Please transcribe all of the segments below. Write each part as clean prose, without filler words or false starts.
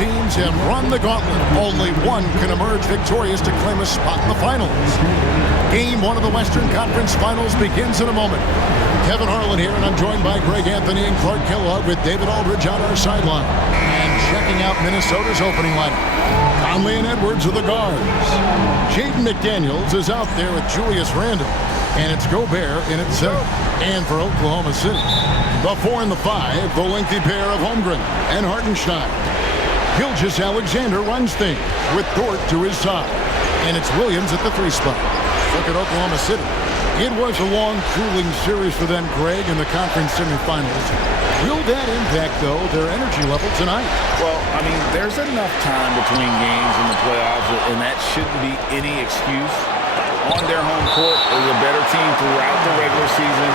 teams have run the gauntlet. Only one can emerge victorious to claim a spot in the finals. Game 1 of the Western Conference Finals begins in a moment. Kevin Harlan here, and I'm joined by Greg Anthony and Clark Kellogg with David Aldridge on our sideline. And checking out Minnesota's opening lineup. Conley and Edwards are the guards. Jaden McDaniels is out there with Julius Randle. And it's Gobert in at 7. And for Oklahoma City, the 4 and the 5, the lengthy pair of Holmgren and Hartenstein. Gilgeous-Alexander runs things with Dort to his side. And it's Williams at the 3 spot. Look at Oklahoma City. It was a long, grueling series for them, Greg, in the conference semifinals. Will that impact, though, their energy level tonight? Well, I mean, there's enough time between games in the playoffs, and that shouldn't be any excuse. On their home court, they were a better team throughout the regular season.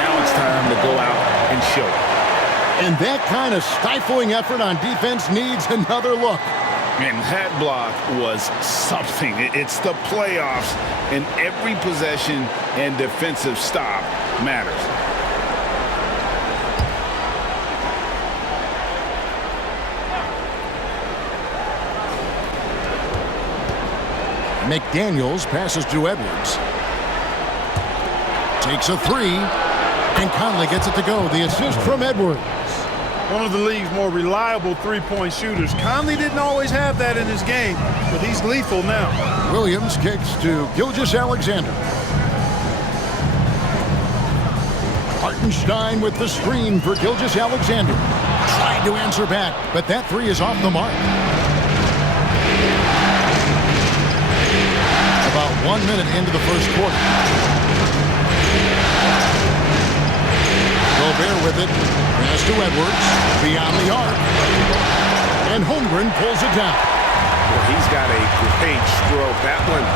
Now it's time to go out and show it. And that kind of stifling effort on defense needs another look. And that block was something. It's the playoffs, and every possession and defensive stop matters. McDaniels passes to Edwards. Takes a 3, and Conley gets it to go. The assist from Edwards. One of the league's more reliable three-point shooters. Conley didn't always have that in his game, but he's lethal now. Williams kicks to Gilgeous-Alexander. Hartenstein with the screen for Gilgeous-Alexander. Tried to answer back, but that 3 is off the mark. About 1 minute into the first quarter. Gobert with it. Pass to Edwards. Beyond the arc. And Holmgren pulls it down. Well, he's got a great stroke. That one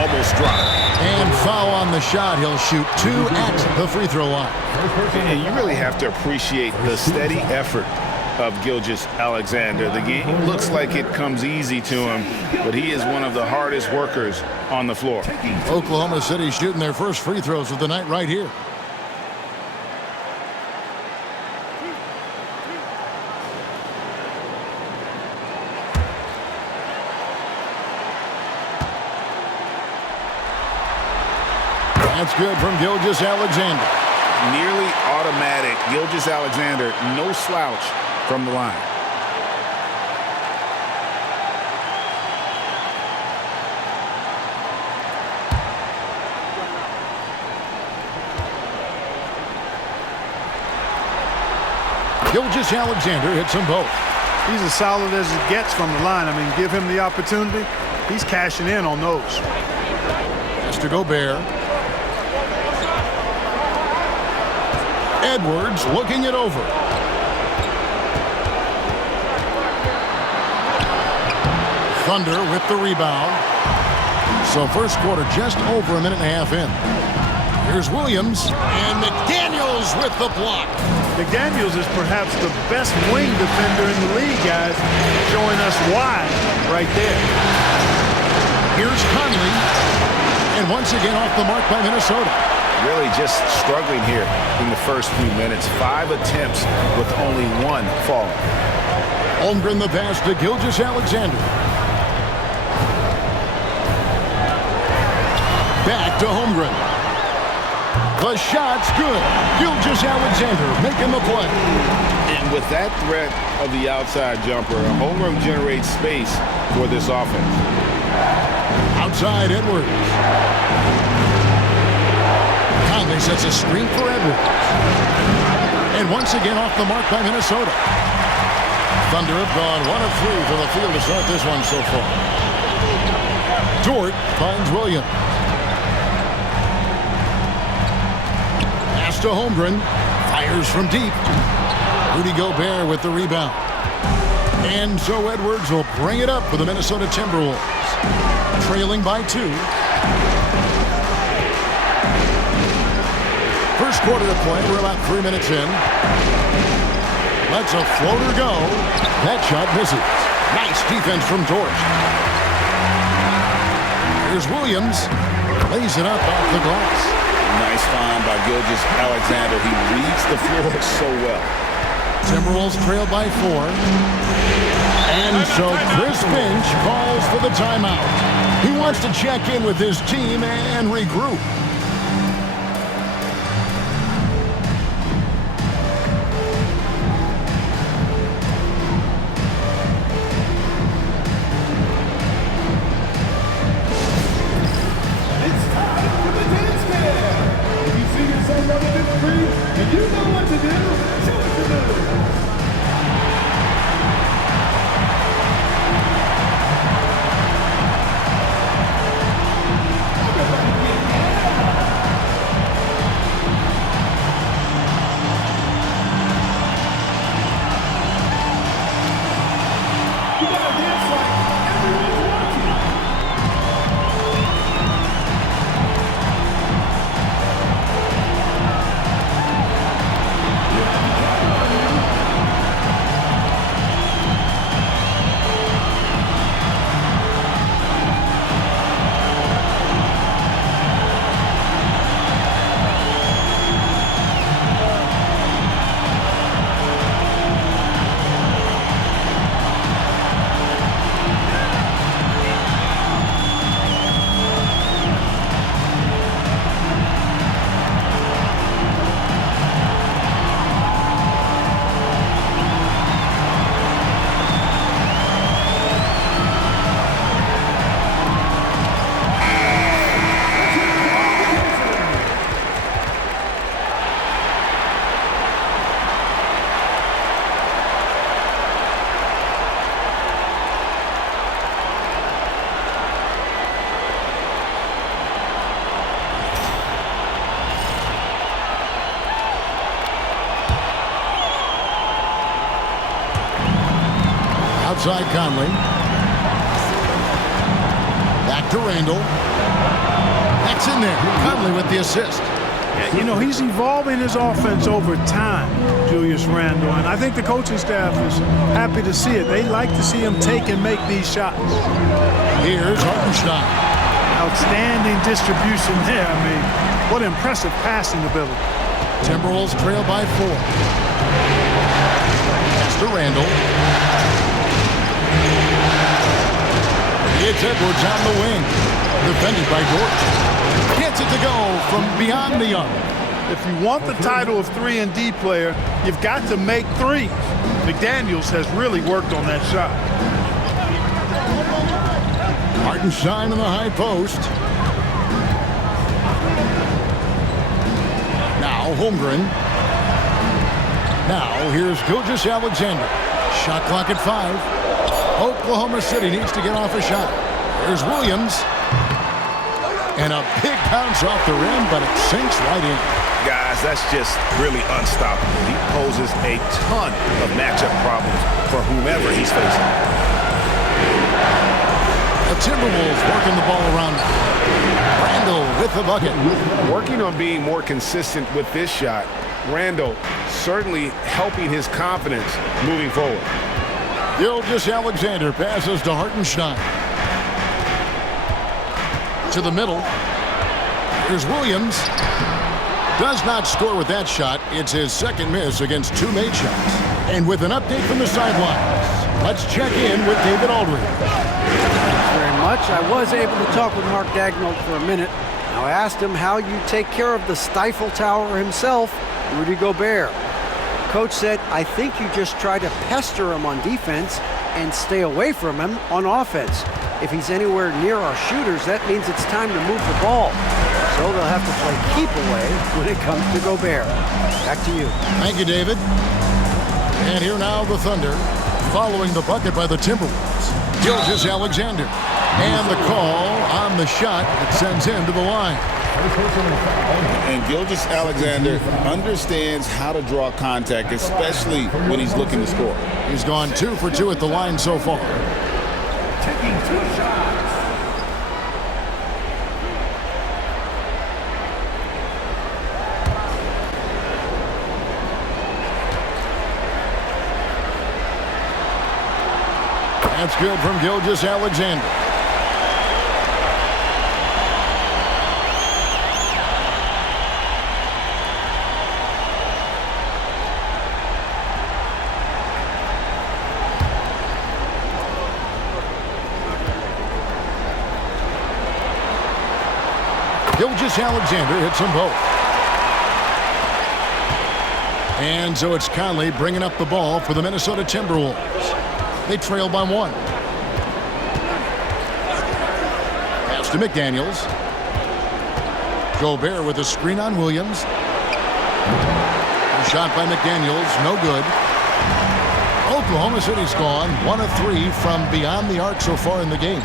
almost dropped. And foul on the shot. He'll shoot 2 at the free throw line. And you really have to appreciate the steady effort of Gilgeous-Alexander. The game looks like it comes easy to him, but he is one of the hardest workers on the floor. Oklahoma City shooting their first free throws of the night right here. That's good from Gilgeous-Alexander. Nearly automatic. Gilgeous-Alexander, no slouch from the line. Gilgeous-Alexander hits them both. He's as solid as it gets from the line. I mean, give him the opportunity. He's cashing in on those. Pass to Gobert. Edwards looking it over. Thunder with the rebound. So first quarter just over a minute and a half in. Here's Williams and McDaniels with the block. McDaniels is perhaps the best wing defender in the league, guys, showing us why right there. Here's Conley. And once again off the mark by Minnesota. Really just struggling here in the first few minutes. 5 attempts with only 1 fall. Holmgren the pass to Gilgeous-Alexander. Back to Holmgren. The shot's good. Gilgeous-Alexander making the play. And with that threat of the outside jumper, Holmgren generates space for this offense. Outside Edwards. Conley sets a screen for Edwards. And once again off the mark by Minnesota. Thunder have gone 1 of 3 from the field to start this one so far. Dort finds Williams. Pass to Holmgren. Fires from deep. Rudy Gobert with the rebound. And so Edwards will bring it up for the Minnesota Timberwolves. Trailing by 2. First quarter of play. We're about 3 minutes in. Lets a floater go. That shot misses. Nice defense from Dort. Here's Williams. Lays it up off the glass. Nice find by Gilgeous-Alexander. He reads the floor so well. Timberwolves trail by 4. And So Chris Finch calls for the timeout. He wants to check in with his team and regroup. It's time for the dance cam. If you see yourself on the big screen and you know what to do, show us your move. You gotta dance like everyone's watching. Outside Conley. Back to Randall. That's in there. Conley with the assist. You know, he's evolving his offense over time, Julius Randle, and I think the coaching staff is happy to see it. They like to see him take and make these shots. Here's Hartenstein. Outstanding distribution there. I mean, what impressive passing ability. Timberwolves trail by 4. Pass to Randall. It's Edwards on the wing. Defended by Dort. Gets it to go from beyond the arc. If you want the title of 3-and-D player, you've got to make threes. McDaniels has really worked on that shot. Hartenstein in the high post. Now Holmgren. Now here's Gilgeous-Alexander. Shot clock at 5. Oklahoma City needs to get off a shot. There's Williams. And a big bounce off the rim, but it sinks right in. Guys, that's just really unstoppable. He poses a ton of matchup problems for whomever he's facing. The Timberwolves working the ball around. Randall with the bucket. Working on being more consistent with this shot, Randall certainly helping his confidence moving forward. Gilgeous-Alexander passes to Hartenstein. To the middle. Here's Williams. Does not score with that shot. It's his second miss against 2 made shots. And with an update from the sidelines, let's check in with David Aldridge. Thanks very much. I was able to talk with Mark Daigneault for a minute. Now I asked him how you take care of the Stifle Tower himself, Rudy Gobert. Coach said, I think you just try to pester him on defense and stay away from him on offense. If he's anywhere near our shooters, that means it's time to move the ball. So they'll have to play keep away when it comes to Gobert. Back to you. Thank you, David. And here now the Thunder, following the bucket by the Timberwolves. Gilgeous-Alexander. And the call on the shot that sends him to the line. And Gilgeous-Alexander understands how to draw contact, especially when he's looking to score. He's gone 2 for 2 at the line so far. Taking 2 shots. That's good from Gilgeous-Alexander. Gilgeous-Alexander hits them both. And so it's Conley bringing up the ball for the Minnesota Timberwolves. They trail by 1. Pass to McDaniels. Gobert with a screen on Williams. A shot by McDaniels, no good. Oklahoma City's gone 1 of 3 from beyond the arc so far in the game.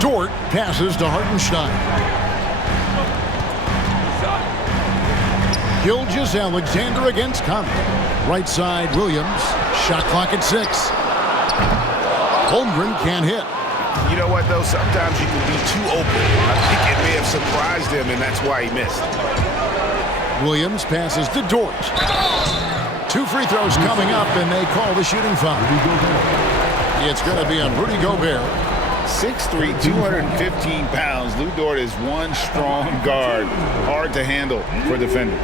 Dort passes to Hartenstein. Gilgeous-Alexander against Conley. Right side, Williams. Shot clock at 6. Holmgren can't hit. You know what, though? Sometimes you can be too open. I think it may have surprised him, and that's why he missed. Williams passes to Dort. 2 free throws coming up, and they call the shooting foul. It's going to be on Rudy Gobert. 6'3", 215 pounds. Lou Dort is one strong guard. Hard to handle for defenders.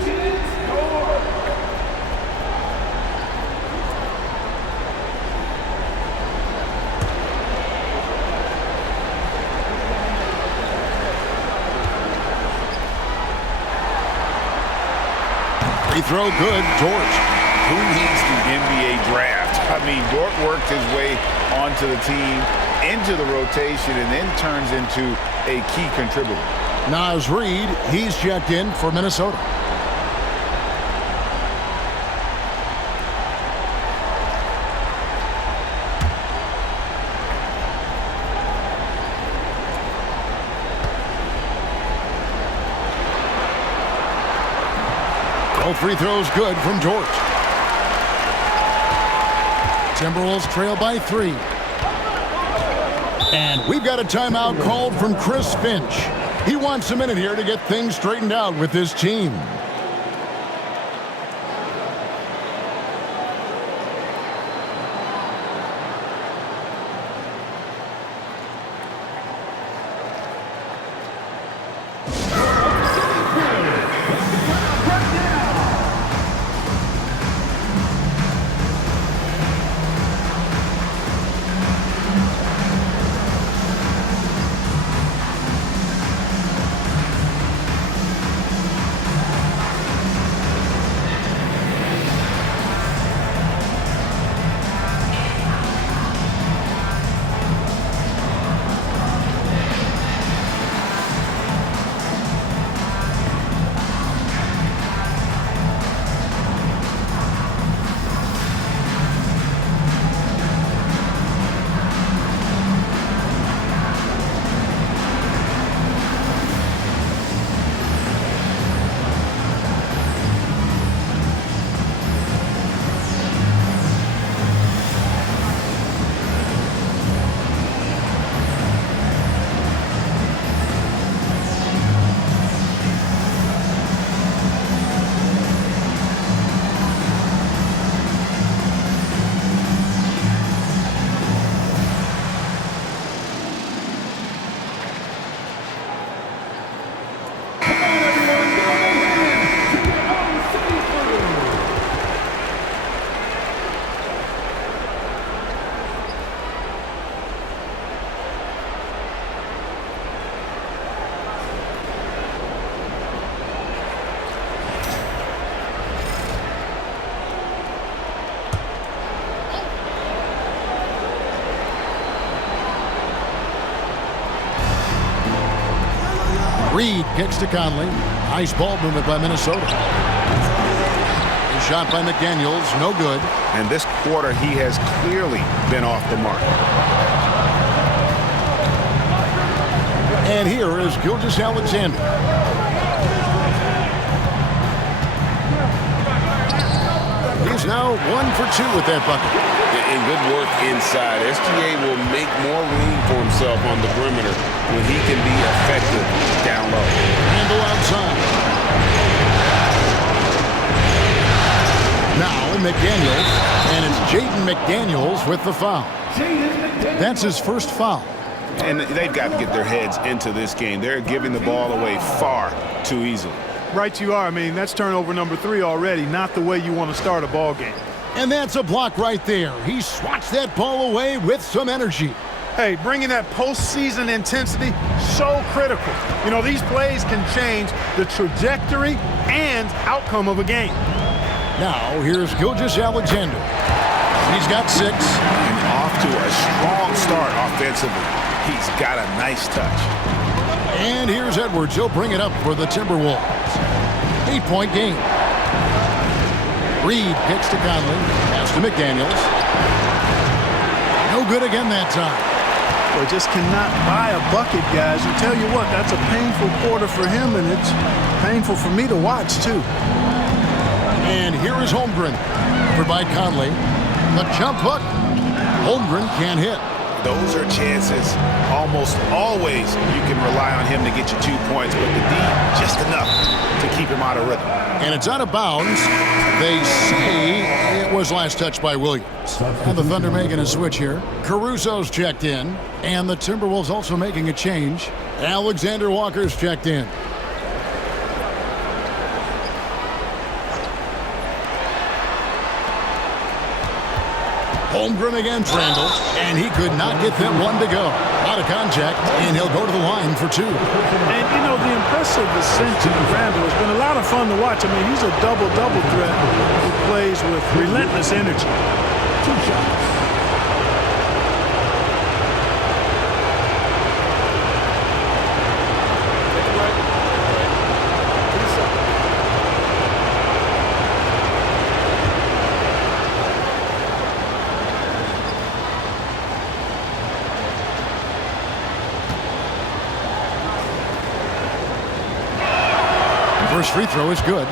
Free throw good, Dort. Who needs the NBA draft? I mean, Dort worked his way onto the team, into the rotation, and then turns into a key contributor. Naz Reid, he's checked in for Minnesota. All free throws good from Dort. Timberwolves trail by 3. And we've got a timeout called from Chris Finch. He wants a minute here to get things straightened out with his team. Reid kicks to Conley. Nice ball movement by Minnesota. The shot by McDaniels, no good. And this quarter, he has clearly been off the mark. And here is Gilgeous-Alexander. He's now 1 for 2 with that bucket. And good work inside. SGA will make more room for himself on the perimeter when he can be effective down low. Handle outside. Now McDaniels, and it's Jaden McDaniels with the foul. That's his first foul. And they've got to get their heads into this game. They're giving the ball away far too easily. Right you are. I mean, that's turnover number 3 already. Not the way you want to start a ball game. And that's a block right there. He swats that ball away with some energy. Hey, bringing that postseason intensity, so critical. You know, these plays can change the trajectory and outcome of a game. Now, here's Gilgeous-Alexander. He's got 6. And off to a strong start offensively. He's got a nice touch. And here's Edwards. He'll bring it up for the Timberwolves. 8-point game. Reed kicks to Conley. Pass to McDaniels. No good again that time. Well, just cannot buy a bucket, guys. And tell you what, that's a painful quarter for him, and it's painful for me to watch, too. And here is Holmgren. Covered by Conley. The jump hook. Holmgren can't hit. Those are chances almost always you can rely on him to get you 2 points, but the D just enough to keep him out of rhythm. And it's out of bounds. They say it was last touched by Williams. And the Thunder making a switch here. Caruso's checked in. And the Timberwolves also making a change. Alexander Walker's checked in. Holmgren against Randall, and he could not get them one to go. Out of contact, and he'll go to the line for 2. And, you know, the impressive ascension of Randall has been a lot of fun to watch. I mean, he's a double-double threat who plays with relentless energy. 2 shots. First free throw is good.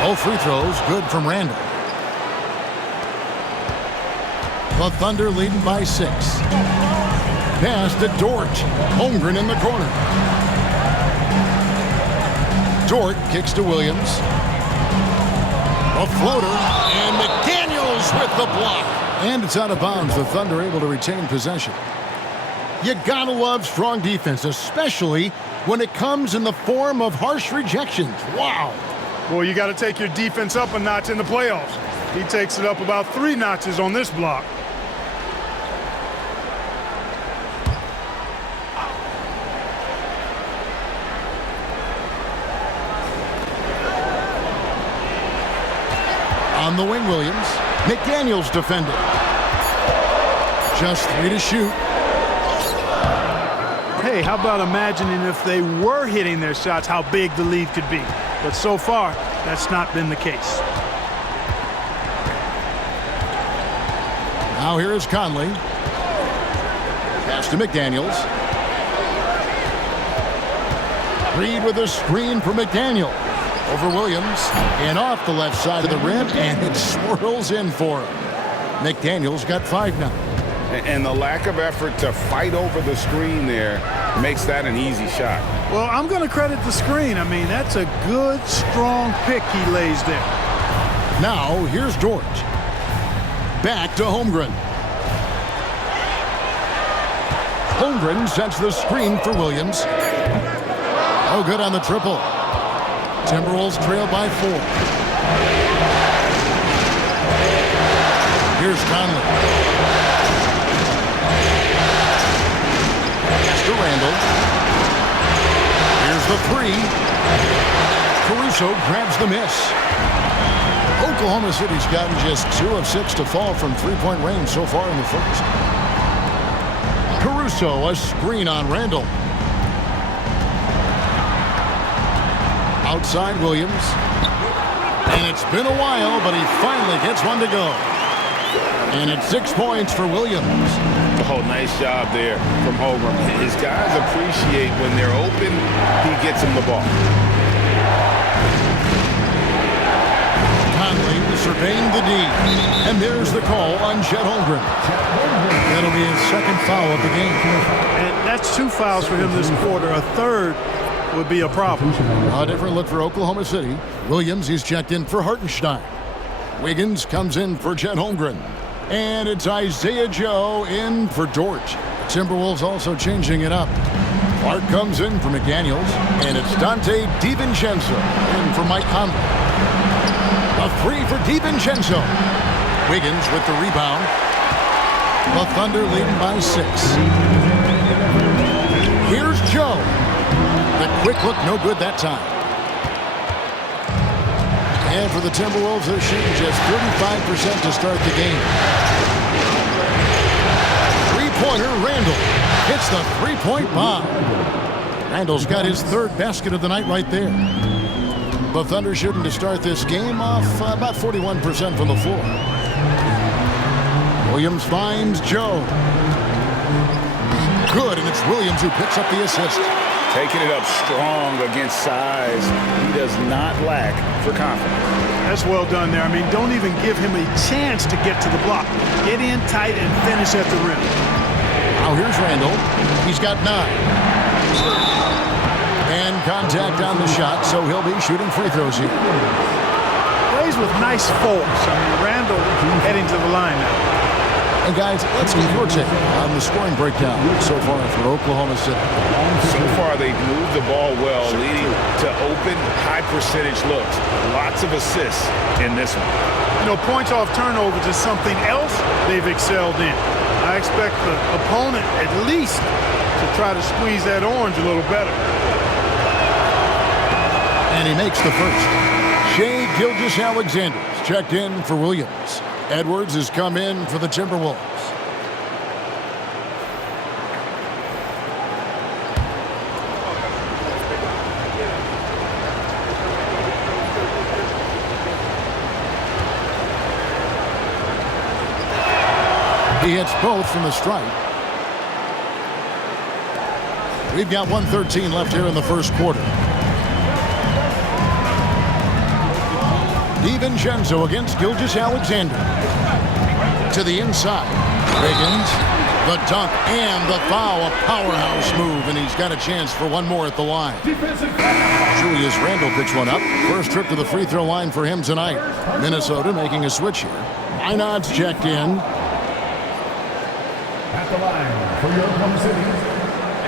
All free throws good from Randall. The Thunder leading by 6. Pass to Dort. Holmgren in the corner. Dort kicks to Williams. A floater. And McDaniels with the block. And it's out of bounds. The Thunder able to retain possession. You gotta love strong defense, especially when it comes in the form of harsh rejections. Wow. Well, you got to take your defense up a notch in the playoffs. He takes it up about 3 notches on this block. On the wing, Williams. McDaniels defended. Just 3 to shoot. Hey, how about imagining if they were hitting their shots, how big the lead could be. But so far, that's not been the case. Now here is Conley. Pass to McDaniels. Reed with a screen for McDaniel. Over Williams and off the left side of the rim, and it swirls in for him. McDaniel's got 5 now. And the lack of effort to fight over the screen there makes that an easy shot. Well, I'm going to credit the screen. I mean, that's a good, strong pick he lays there. Now, here's Dort. Back to Holmgren. Holmgren sets the screen for Williams. Oh, good on the triple. Timberwolves trail by 4. Here's Conley. Pass to Randall. Here's the 3. Caruso grabs the miss. Oklahoma City's gotten just 2 of 6 to fall from 3-point range so far in the first. Caruso, a screen on Randall. Outside Williams. And it's been a while, but he finally gets one to go. And it's 6 points for Williams. Oh, nice job there from Holmgren. His guys appreciate when they're open, he gets them the ball. Conley surveying the D. And there's the call on Chet Holmgren. That'll be his 2nd foul of the game. And that's 2 fouls for him this quarter, a 3rd would be a problem. A different look for Oklahoma City. Williams, he's checked in for Hartenstein. Wiggins comes in for Chet Holmgren. And it's Isaiah Joe in for George. Timberwolves also changing it up. Clark comes in for McDaniels. And it's Dante DiVincenzo in for Mike Conley. A three for DiVincenzo. Wiggins with the rebound. The Thunder leading by 6. Here's Joe. The quick look, no good that time. And for the Timberwolves, they're shooting just 35% to start the game. Three-pointer, Randall hits the three-point bomb. Randall's got his third basket of the night right there. The Thunder shooting to start this game off about 41% from the floor. Williams finds Joe. Good, and it's Williams who picks up the assist. Taking it up strong against size. He does not lack for confidence. That's well done there. I mean, don't even give him a chance to get to the block. Get in tight and finish at the rim. Now here's Randall. He's got 9. And contact on the shot, so he'll be shooting free throws here. Plays with nice force. I mean, Randall heading to the line now. And guys, let's get your take on the scoring breakdown so far for Oklahoma City. So far, they've moved the ball well, leading to open, high-percentage looks. Lots of assists in this one. You know, points off turnovers is something else they've excelled in. I expect the opponent at least to try to squeeze that orange a little better. And he makes the first. Shai Gilgeous-Alexander's checked in for Williams. Edwards has come in for the Timberwolves. He hits both from the stripe. We've got 1:13 left here in the first quarter. DiVincenzo against Gilgeous-Alexander. To the inside. Wiggins, the dunk, and the foul. A powerhouse move, and he's got a chance for one more at the line. Julius Randle picks one up. First trip to the free throw line for him tonight. Minnesota making a switch here. Minot's checked in. At the line for your Oklahoma City,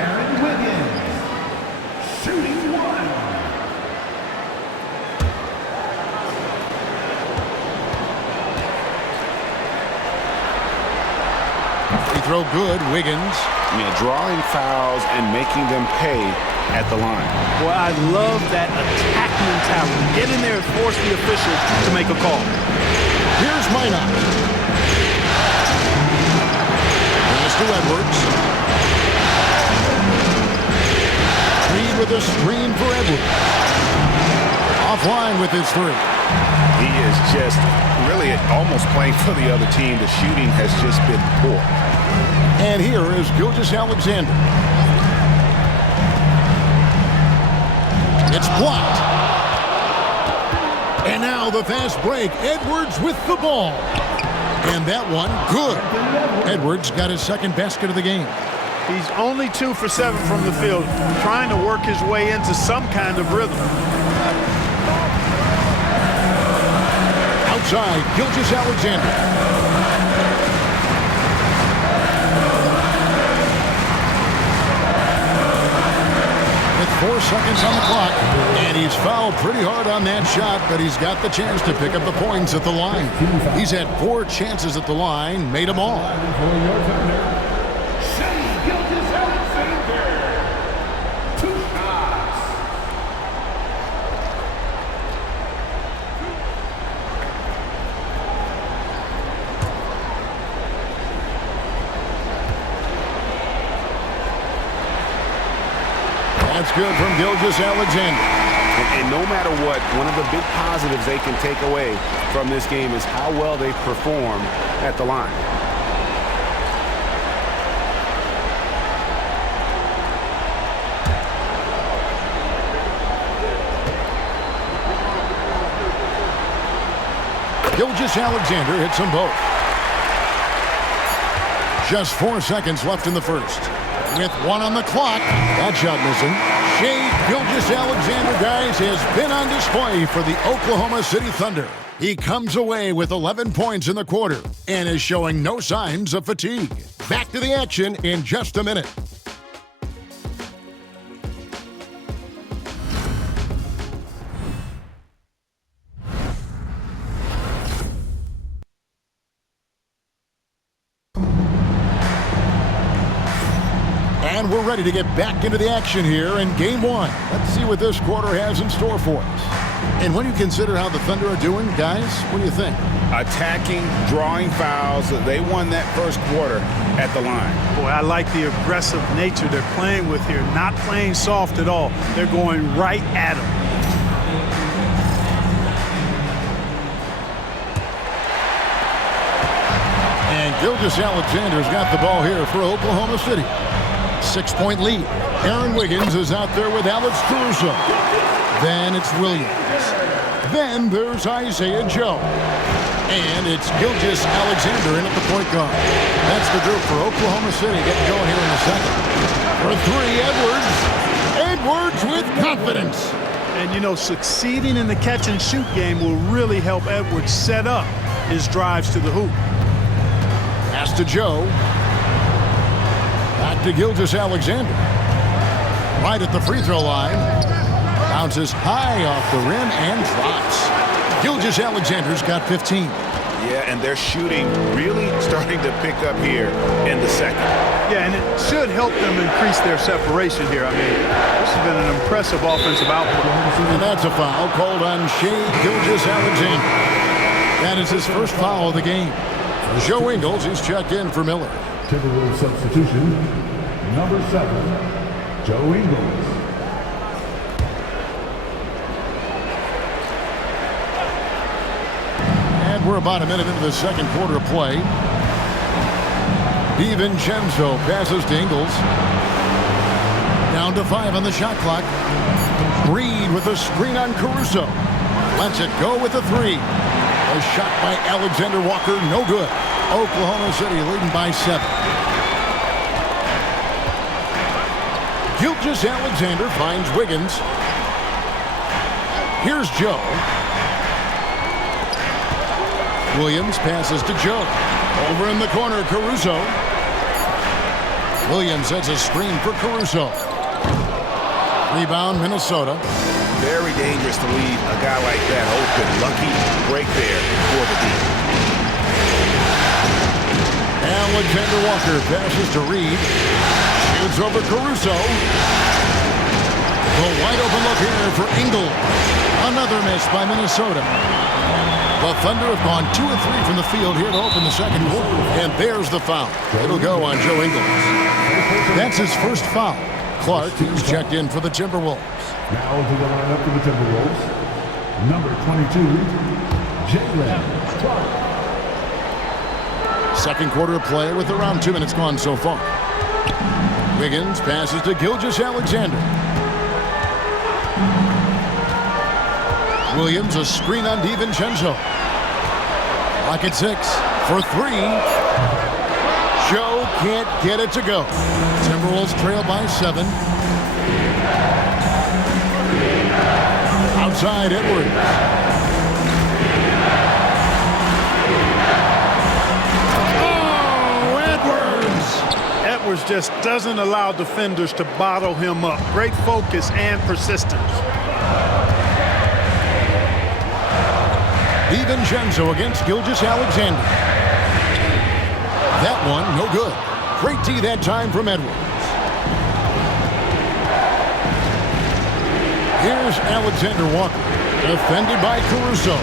Aaron Wiggins, shooting 1. Free throw good, Wiggins. Drawing fouls and making them pay at the line. Boy, I love that attack mentality. Get in there and force the officials to make a call. Here's Minot. To Edwards. Reed with a screen for Edwards. Offline with his 3. He is just really almost playing for the other team. The shooting has just been poor. And here is Gilgeous-Alexander. It's blocked. And now the fast break. Edwards with the ball. And that one, good. Edwards got his second basket of the game. He's only 2 for 7 from the field, trying to work his way into some kind of rhythm. Outside, Gilgeous-Alexander. With 4 seconds on the clock, and he's fouled pretty hard on that shot, but he's got the chance to pick up the points at the line. He's had 4 chances at the line, made them all. Shai Gilgeous-Alexander, 2 shots. That's good from Gilgeous-Alexander. And no matter what, one of the big positives they can take away from this game is how well they perform at the line. Gilgeous-Alexander hits them both. Just 4 seconds left in the first. With 1 on the clock, that shot missing. Shai Gilgeous-Alexander, guys, has been on display for the Oklahoma City Thunder. He comes away with 11 points in the quarter and is showing no signs of fatigue. Back to the action in just a minute. And we're ready to get back into the action here in Game 1. Let's see what this quarter has in store for us. And when you consider how the Thunder are doing, guys, what do you think? Attacking, drawing fouls. They won that first quarter at the line. Boy, I like the aggressive nature they're playing with here. Not playing soft at all. They're going right at them. And Gilgeous-Alexander's got the ball here for Oklahoma City. 6-point lead. Aaron Wiggins is out there with Alex Caruso. Then it's Williams. Then there's Isaiah Joe. And it's Gilgeous-Alexander in at the point guard. That's the group for Oklahoma City getting going here in the second. For three, Edwards. Edwards with confidence. And, you know, succeeding in the catch-and-shoot game will really help Edwards set up his drives to the hoop. Pass to Joe. Back to Gilgeous-Alexander. Right at the free throw line. Bounces high off the rim and drops. Gilgeous-Alexander's got 15. Yeah, and their shooting really starting to pick up here in the second. Yeah, and it should help them increase their separation here. I mean, this has been an impressive offensive output. And that's a foul called on Shai Gilgeous-Alexander. That is his first foul of the game. Joe Ingles, he's checked in for Miller. Timberwolves substitution, number 7, Joe Ingles. And we're about a minute into the second quarter of play. DiVincenzo passes to Ingles. Down to 5 on the shot clock. Reed with a screen on Caruso. Lets it go with a 3. A shot by Alexander Walker, no good. Oklahoma City leading by 7. Gilgeous-Alexander finds Wiggins. Here's Joe. Williams passes to Joe. Over in the corner, Caruso. Williams sets a screen for Caruso. Rebound, Minnesota. Very dangerous to leave a guy like that open. Lucky break there for the D. Alexander Walker passes to Reed. Shoots over Caruso. The wide open look here for Ingles. Another miss by Minnesota. The Thunder have gone 2 of 3 from the field here to open the second quarter. And there's the foul. It'll go on Joe Ingles. That's his first foul. Clark, he's checked in for the Timberwolves. Now to the lineup for the Timberwolves, number 22, Jalen Clark. Second quarter of play with around 2 minutes gone so far. Wiggins passes to Gilgeous-Alexander. Williams, a screen on DiVincenzo. Clock at 6 for 3. Joe can't get it to go. Timberwolves trail by 7. Outside, Edwards. Oh, Edwards! Edwards just doesn't allow defenders to bottle him up. Great focus and persistence. DiVincenzo against Gilgeous-Alexander. That one, no good. Great D that time from Edwards. Here's Alexander Walker, defended by Caruso.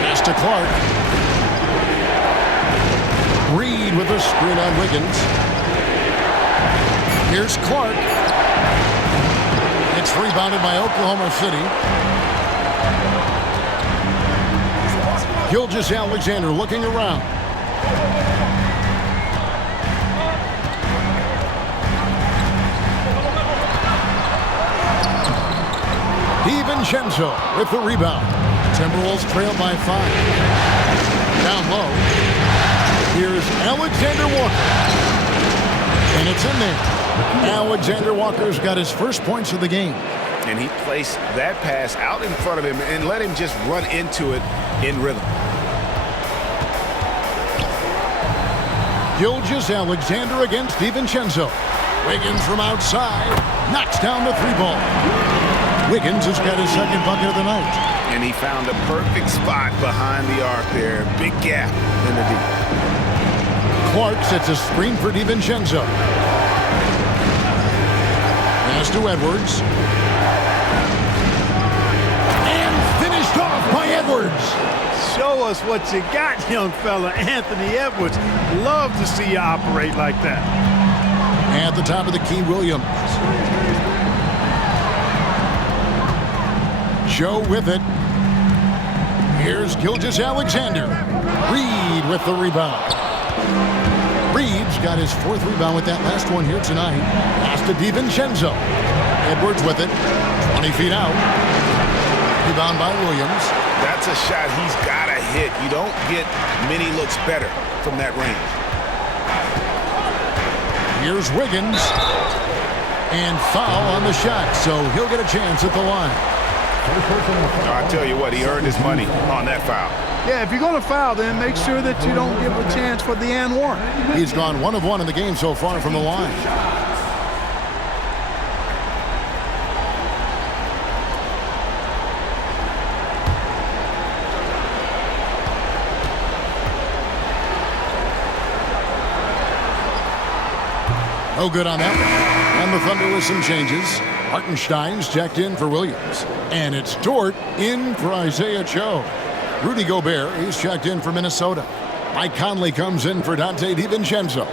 Pass to Clark. Reed with a screen on Wiggins. Here's Clark. It's rebounded by Oklahoma City. Gilgeous-Alexander looking around. DiVincenzo with the rebound. Timberwolves trail by 5. Down low. Here's Alexander Walker. And it's in there. Alexander Walker's got his first points of the game. And he placed that pass out in front of him and let him just run into it in rhythm. Gilgeous-Alexander against DiVincenzo. Wiggins from outside knocks down the three ball. Wiggins has got his second bucket of the night. And he found a perfect spot behind the arc there. Big gap in the deep. Clark sets a screen for DiVincenzo. Pass to Edwards. And finished off by Edwards. Show us what you got, young fella. Anthony Edwards. Love to see you operate like that. At the top of the key, Williams. Joe with it. Here's Gilgeous-Alexander. Reed with the rebound. Reed's got his fourth rebound with that last one here tonight. Pass to DiVincenzo. Edwards with it. 20 feet out. Rebound by Williams. That's a shot he's got to hit. You don't get many looks better from that range. Here's Wiggins. And foul on the shot, so he'll get a chance at the line. I tell you what, he earned his money on that foul. Yeah, if you're going to foul, then make sure that you don't give a chance for the and one. He's gone 1 of 1 in the game so far from the line. No good on that one. And the Thunder with some changes. Hartenstein's checked in for Williams. And it's Dort in for Isaiah Cho. Rudy Gobert, he's checked in for Minnesota. Mike Conley comes in for Dante DiVincenzo.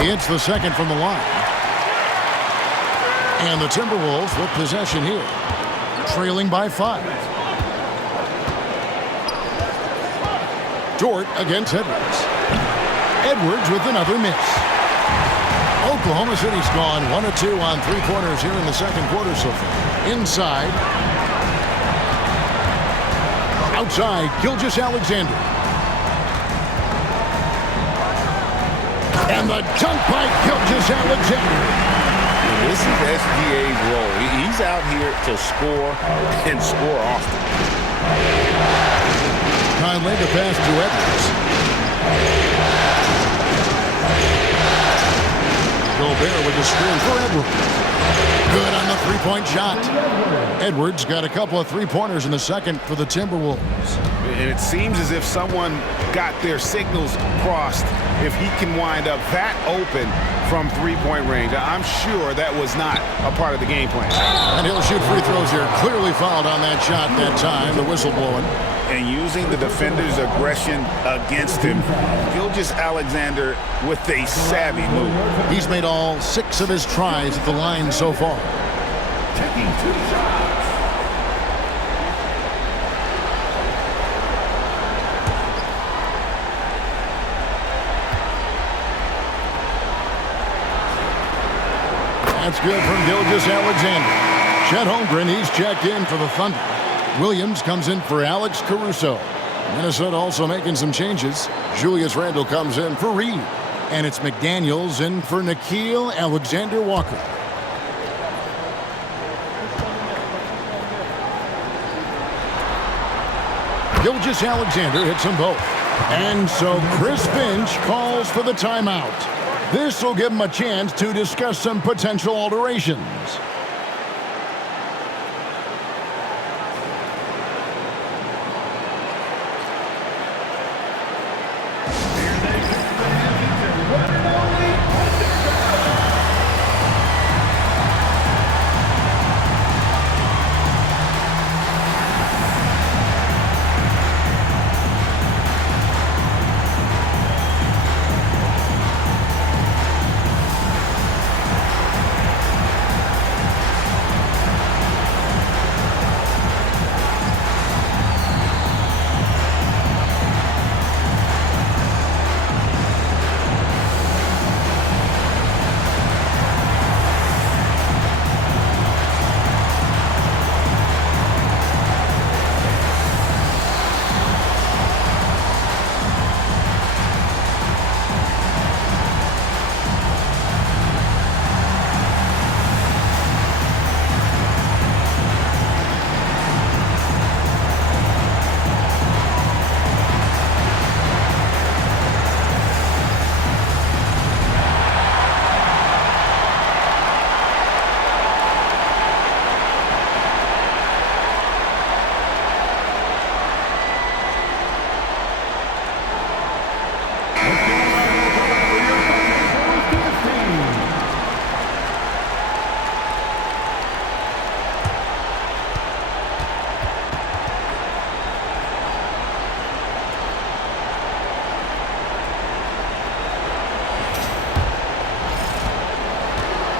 He hits the second from the line. And the Timberwolves with possession here. Trailing by 5. Dort against Edwards. Edwards with another miss. Oklahoma City's gone 1 of 2 on three-pointers here in the second quarter so far. Inside. Outside, Gilgeous-Alexander. And the dunk by Gilgeous-Alexander. This is SGA's role. He's out here to score and score often. Conley to pass to Edwards. Gobert with the screen for Edwards. Good on the three-point shot. Edwards got a couple of three-pointers in the second for the Timberwolves. And it seems as if someone got their signals crossed if he can wind up that open from three-point range. I'm sure that was not a part of the game plan. And he'll shoot free throws here. Clearly fouled on that shot that time. The whistle blowing. And using the defender's aggression against him. Gilgeous-Alexander with a savvy move. He's made all 6 of his tries at the line so far. Taking 2 shots. That's good from Gilgeous-Alexander. Chet Holmgren, he's checked in for the Thunder. Williams comes in for Alex Caruso. Minnesota also making some changes. Julius Randle comes in for Reed. And it's McDaniels in for Nickeil Alexander-Walker. Gilgeous-Alexander hits them both. And so Chris Finch calls for the timeout. This will give him a chance to discuss some potential alterations.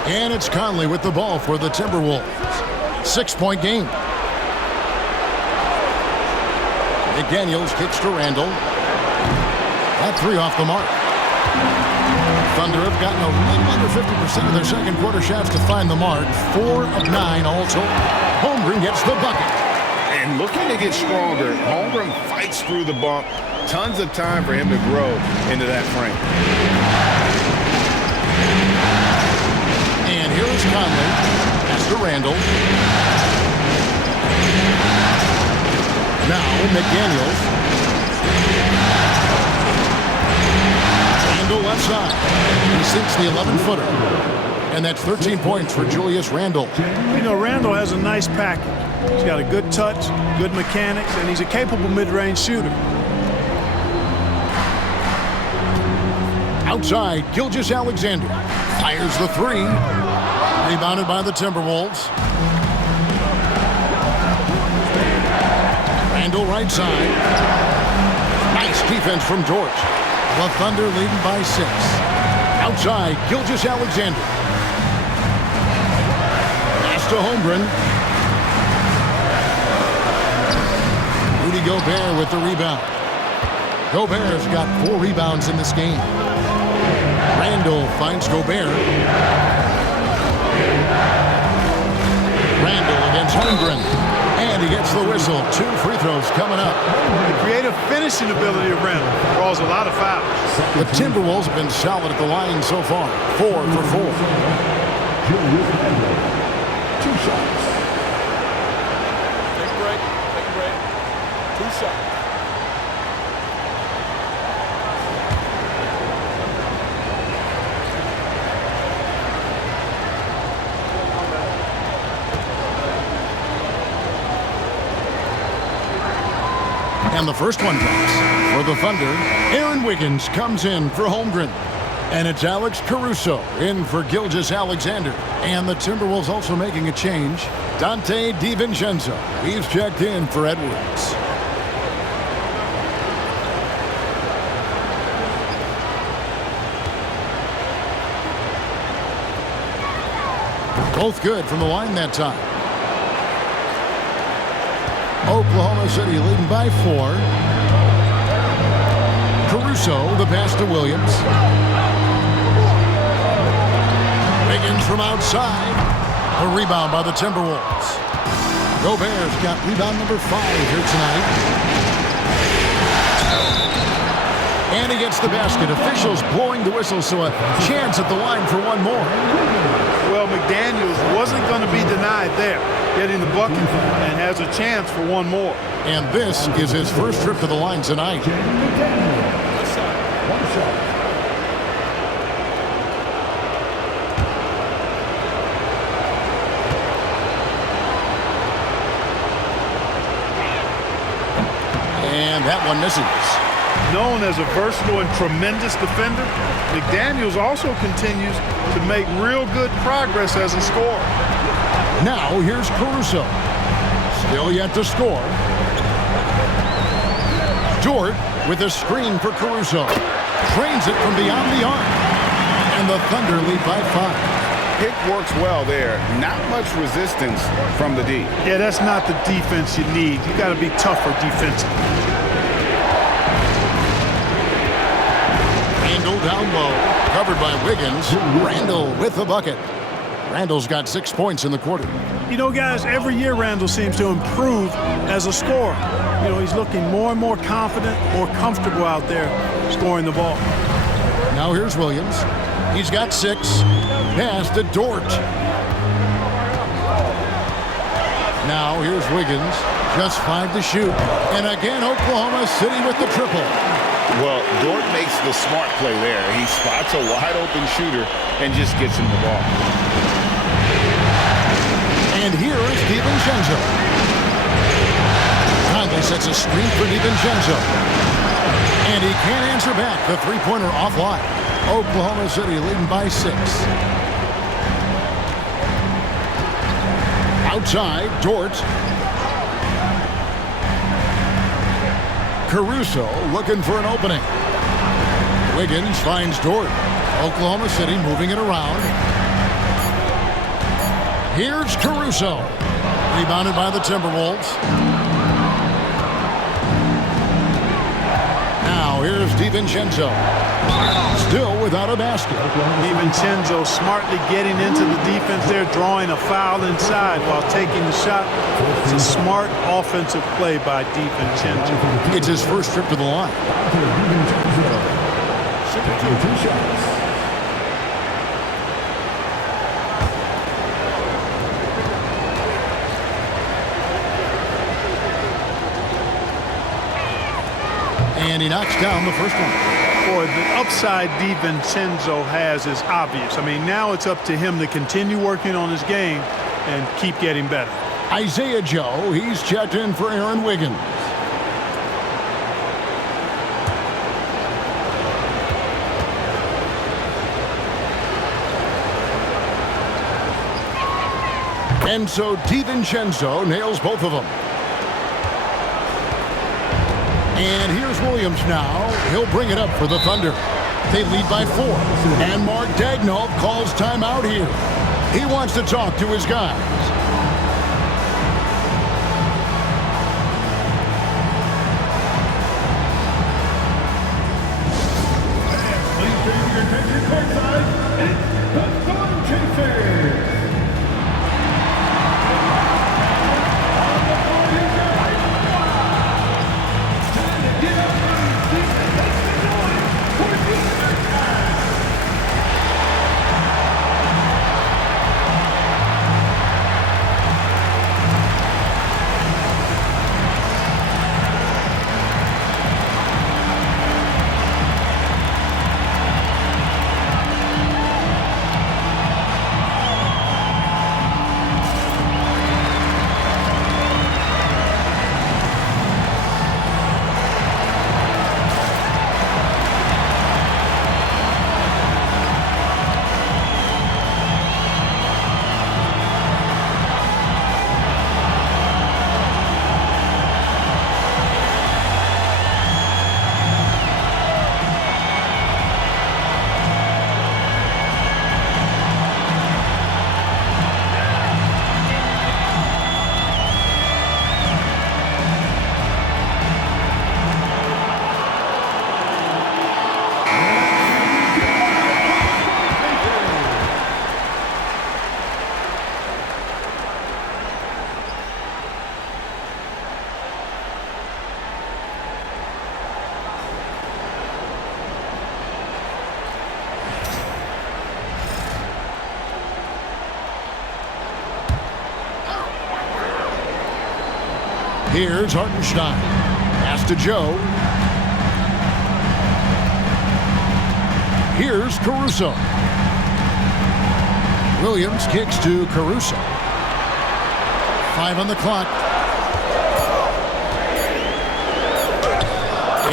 And it's Conley with the ball for the Timberwolves. 6-point game. McDaniels kicks to Randall. That three off the mark. Thunder have gotten a little under 50% of their second quarter shots to find the mark. 4 of 9 all told. Holmgren gets the bucket. And looking to get stronger, Holmgren fights through the bump. Tons of time for him to grow into that frame. And here is Conley. Pass to Randall. Now McDaniels. Randall left side. He sinks the 11-footer. And that's 13 points for Julius Randall. You know, Randall has a nice package. He's got a good touch, good mechanics, and he's a capable mid-range shooter. Outside, Gilgeous-Alexander fires the three. Rebounded by the Timberwolves. Randall right side. Nice defense from George. The Thunder leading by 6. Outside, Gilgeous-Alexander. Pass to Holmgren. Rudy Gobert with the rebound. Gobert's got 4 rebounds in this game. Randall finds Gobert. Randall against Holmgren. And he gets the whistle. 2 free throws coming up. The creative finishing ability of Randall draws a lot of fouls. The Timberwolves have been solid at the line so far. 4 for 4. Julius Randle, 2 shots. Take a break. Take a break. 2 shots. And the first one drops for the Thunder. Aaron Wiggins comes in for Holmgren. And it's Alex Caruso in for Gilgeous-Alexander. And the Timberwolves also making a change. Dante DiVincenzo. He's checked in for Edwards. Both good from the line that time. Oklahoma City leading by 4. Caruso, the pass to Williams. Wiggins from outside. A rebound by the Timberwolves. Gobert's got rebound number 5 here tonight. And he gets the basket. Officials blowing the whistle, so a chance at the line for one more. Well, McDaniels wasn't going to be denied there, getting the bucket, and has a chance for one more. And this is his first trip to the line tonight. One shot. And that one misses. Known as a versatile and tremendous defender, McDaniels also continues to make real good progress as a scorer. Now here's Caruso. Still yet to score. Dort with a screen for Caruso. Trains it from beyond the arc. And the Thunder lead by 5. Pick works well there. Not much resistance from the D. Yeah, that's not the defense you need. You got to be tougher defensively. Randall down low. Covered by Wiggins. Randall with the bucket. Randall's got 6 points in the quarter. You know, guys, every year Randall seems to improve as a scorer. You know, he's looking more and more confident, more comfortable out there scoring the ball. Now here's Williams. He's got 6. Pass to Dort. Now here's Wiggins. Just 5 to shoot. And again, Oklahoma City with the triple. Well, Dort makes the smart play there. He spots a wide-open shooter and just gets him the ball. And here is DiVincenzo. Conley sets a screen for DiVincenzo. And he can't answer back. The three-pointer offline. Oklahoma City leading by 6. Outside, Dort. Caruso looking for an opening. Wiggins finds Dort. Oklahoma City moving it around. Here's Caruso. Rebounded by the Timberwolves. Now here's DiVincenzo. Still without a basket. DiVincenzo smartly getting into the defense there, drawing a foul inside while taking the shot. It's a smart offensive play by DiVincenzo. It's his first trip to the line. Shooting 2 shots. And he knocks down the first one. Boy, the upside DiVincenzo has is obvious. I mean, now it's up to him to continue working on his game and keep getting better. Isaiah Joe, he's checked in for Aaron Wiggins. And so DiVincenzo nails both of them. And here's Williams now. He'll bring it up for the Thunder. They lead by 4. And Mark Daigneault calls timeout here. He wants to talk to his guys. Please turn your attention courtside. It's the Storm Chasers. Here's Hartenstein. Pass to Joe. Here's Caruso. Williams kicks to Caruso. 5 on the clock.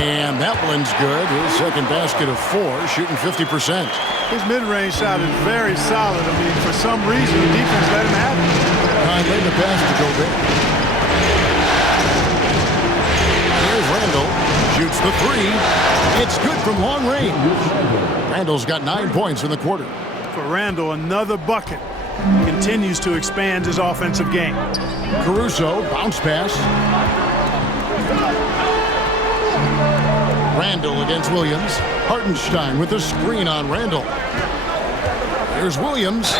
And that one's good. His second basket of 4, shooting 50%. His mid-range shot is very solid. I mean, for some reason, the defense let him have it. Late the pass to Gobert. Randall shoots the 3. It's good from long range. Randall's got 9 points in the quarter. For Randall, another bucket. Continues to expand his offensive game. Caruso, bounce pass. Randall against Williams. Hartenstein with the screen on Randall. Here's Williams.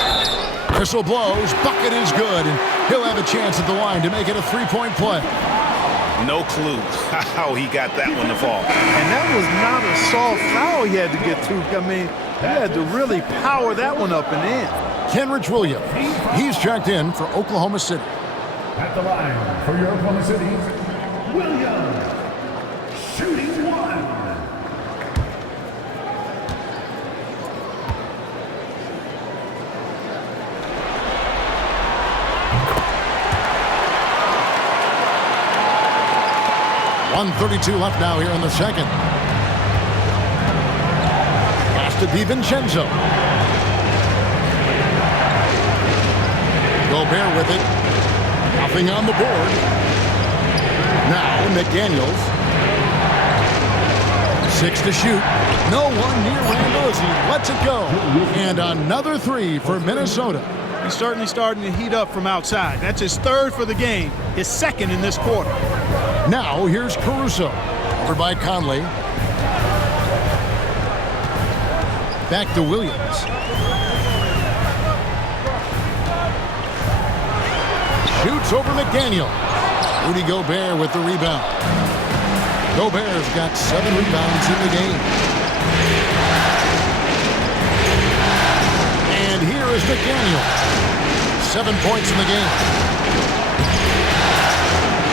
Whistle blows. Bucket is good. And he'll have a chance at the line to make it a 3-point play. No clue how he got that one to fall. And that was not a soft foul he had to get through. I mean, he had to really power that one up and in. Kenrich Williams. He's checked in for Oklahoma City. At the line for your Oklahoma City, Williams. Shooting 1. .132 left now here in the second. Pass to DiVincenzo. Gobert with it. Nothing on the board. Now McDaniels. 6 to shoot. No one near Randall as he lets it go. And another 3 for Minnesota. He's certainly starting to heat up from outside. That's his third for the game, his second in this quarter. Now here's Caruso. Over by Conley. Back to Williams. Shoots over McDaniel. Rudy Gobert with the rebound. Gobert's got 7 rebounds in the game. And here is McDaniel. 7 points in the game.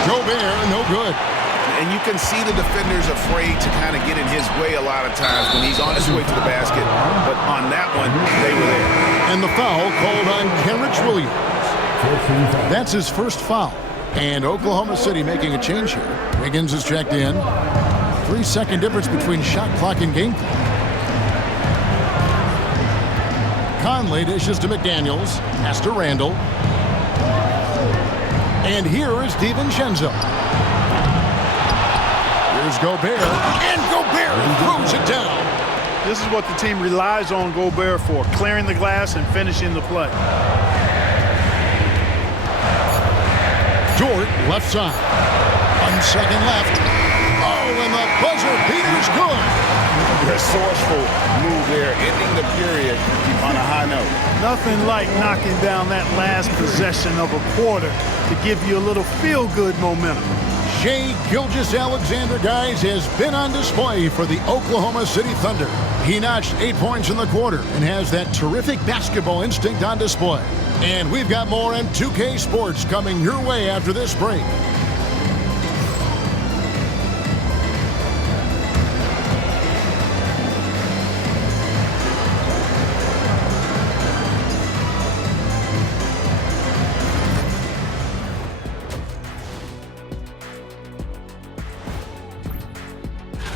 Gobert, no good. And you can see the defenders afraid to kind of get in his way a lot of times when he's on his way to the basket. But on that one, they were there. And the foul called on Kenrich Williams. That's his first foul. And Oklahoma City making a change here. Wiggins is checked in. 3-second difference between shot clock and game clock. Conley dishes to McDaniels. Pass to Randall. And here is DiVincenzo. Here's Gobert. And Gobert throws it down. This is what the team relies on Gobert for, clearing the glass and finishing the play. Dort, left side. 1 second left. Oh, and the buzzer beater's good. Resourceful move there, ending the period on a high note. Nothing like knocking down that last possession of a quarter to give you a little feel-good momentum. Shai Gilgeous-Alexander, guys, has been on display for the Oklahoma City Thunder. He notched 8 points in the quarter and has that terrific basketball instinct on display. And we've got more M2K Sports coming your way after this break.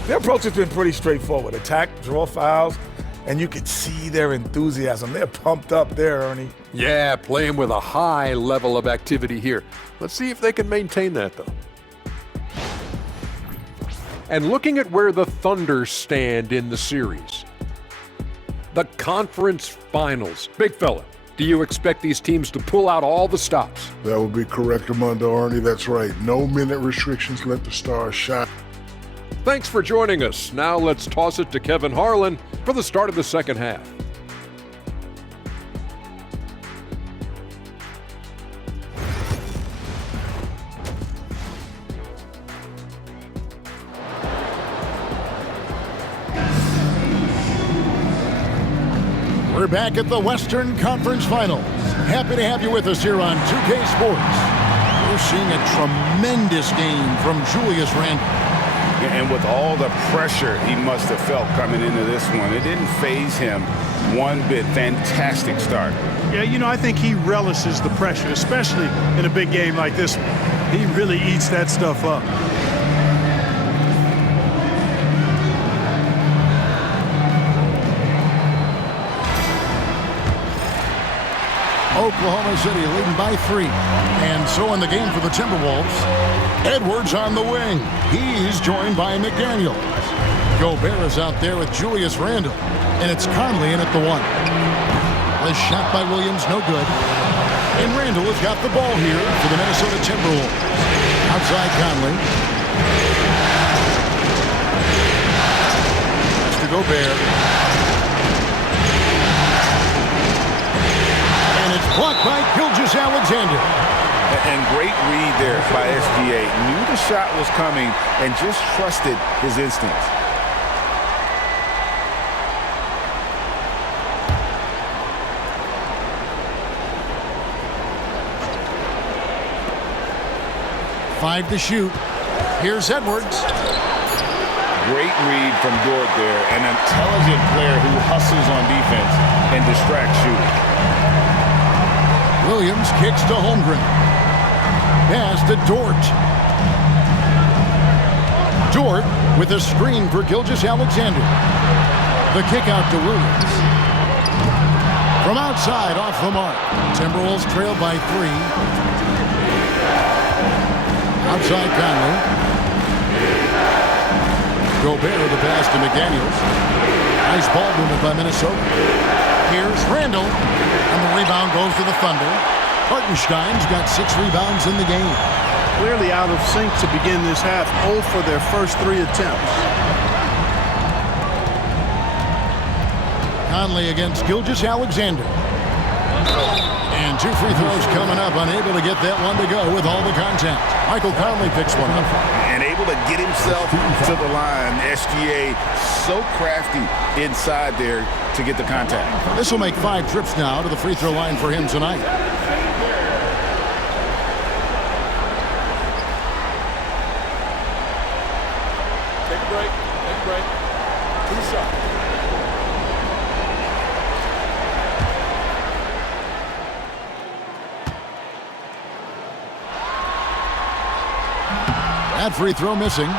Their approach has been pretty straightforward. Attack, draw fouls, and you can see their enthusiasm. They're pumped up there, Ernie. Yeah, playing with a high level of activity here. Let's see if they can maintain that, though. And looking at where the Thunder stand in the series. The conference finals. Big fella, do you expect these teams to pull out all the stops? That would be correct, Armando Arnie. That's right. No minute restrictions. Let the stars shine. Thanks for joining us. Now let's toss it to Kevin Harlan for the start of the second half. We're back at the Western Conference Finals. Happy to have you with us here on 2K Sports. We're seeing a tremendous game from Julius Randle. And with all the pressure he must have felt coming into this one, it didn't faze him one bit. Fantastic start. Yeah, you know, I think he relishes the pressure, especially in a big game like this one. He really eats that stuff up. Oklahoma City leading by 3. And so in the game for the Timberwolves, Edwards on the wing. He's joined by McDaniel. Gobert is out there with Julius Randle. And it's Conley in at the 1. The shot by Williams, no good. And Randle has got the ball here for the Minnesota Timberwolves. Outside Conley. That's to Gobert. Blocked by Gilgeous-Alexander. And great read there by SGA. Knew the shot was coming and just trusted his instincts. Five to shoot. Here's Edwards. Great read from Dort there. An intelligent player who hustles on defense and distracts shooting. Williams kicks to Holmgren. Pass to Dort. Dort with a screen for Gilgeous-Alexander. The kick out to Williams. From outside, off the mark. Timberwolves trail by 3. Outside Conley. Gobert the pass to McDaniels. Nice ball movement by Minnesota. Here's Randall, and the rebound goes to the Thunder. Hartenstein's got 6 rebounds in the game. Clearly out of sync to begin this half. 0 for their first 3 attempts. Conley against Gilgeous-Alexander. And 2 free throws coming up, unable to get that one to go with all the contact. Michael Conley picks one up. And able to get himself to the line. SGA so crafty inside there to get the contact. This will make 5 trips now to the free throw line for him tonight. Take a break. Take a break. 2 shots. That free throw missing.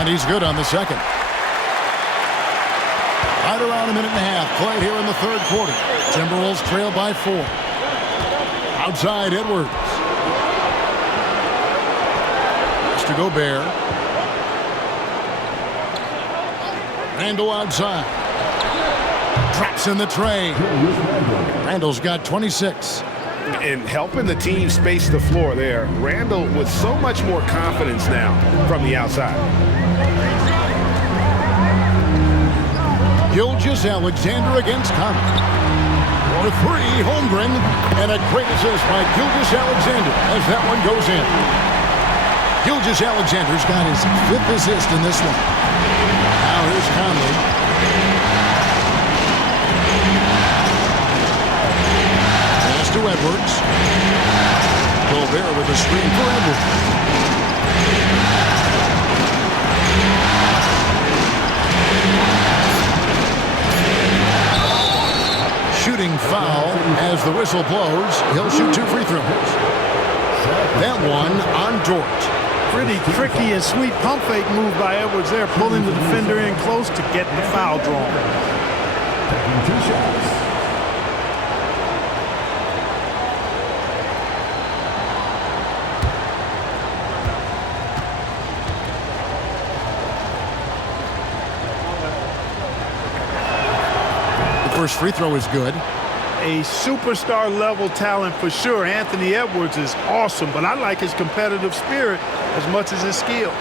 And he's good on the second. Right around a minute and a half played here in the third quarter. Timberwolves trail by 4. Outside Edwards. Mr. Gobert. Randall outside. Traps in the tray. Randall's got 26. And helping the team space the floor there. Randall with so much more confidence now from the outside. Gilgeous-Alexander against Conley. For 3, Holmgren, and a great assist by Gilgeous-Alexander as that one goes in. Gilgeous-Alexander's got his 5th assist in this one. Now here's Conley. Pass to Edwards. Gobert with a screen for Edwards. Shooting foul as the whistle blows. He'll shoot 2 free throws. That one on Dort. Pretty tricky and sweet pump fake move by Edwards there, pulling the defender in close to get the foul drawn. Taking 2 shots. First free throw is good. A superstar level talent for sure. Anthony Edwards is awesome, but I like his competitive spirit as much as his skills.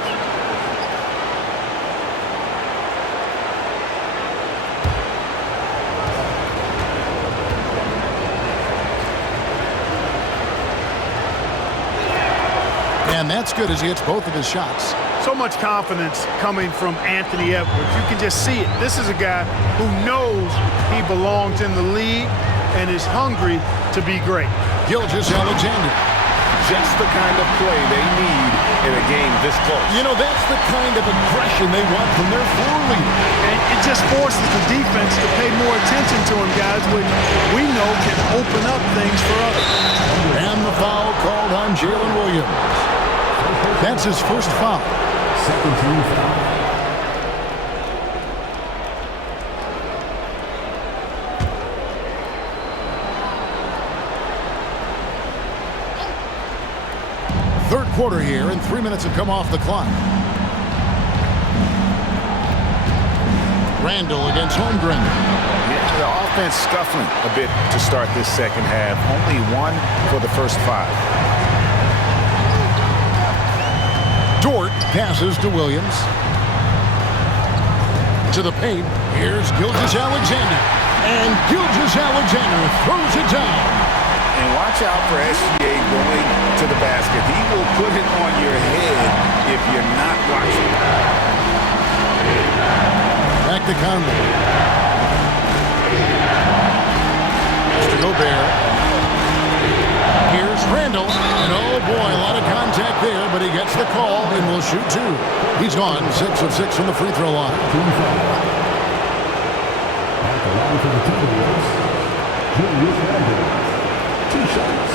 And that's good as he hits both of his shots. So much confidence coming from Anthony Edwards. You can just see it. This is a guy who knows he belongs in the league and is hungry to be great. Gilgeous-Alexander. Just the kind of play they need in a game this close. You know, that's the kind of aggression they want from their floor leader. And it just forces the defense to pay more attention to him, guys, which we know can open up things for others. And the foul called on Jalen Williams. That's his first foul. Second team foul. Third quarter here, and 3 minutes have come off the clock. Randall against Holmgren. Yeah, the offense scuffling a bit to start this second half. Only 1 for the first 5. Dort passes to Williams. To the paint. Here's Gilgeous-Alexander. And Gilgeous-Alexander throws it down. And watch out for SGA going to the basket. He will put it on your head if you're not watching. Back to Conley. Mr. Gobert. Here's Randall. And oh boy, a lot of contact there, but he gets the call and will shoot 2. He's gone 6 of 6 from the free throw line. Team foul. At the line for the Timberwolves, Julius Randle. 2 shots.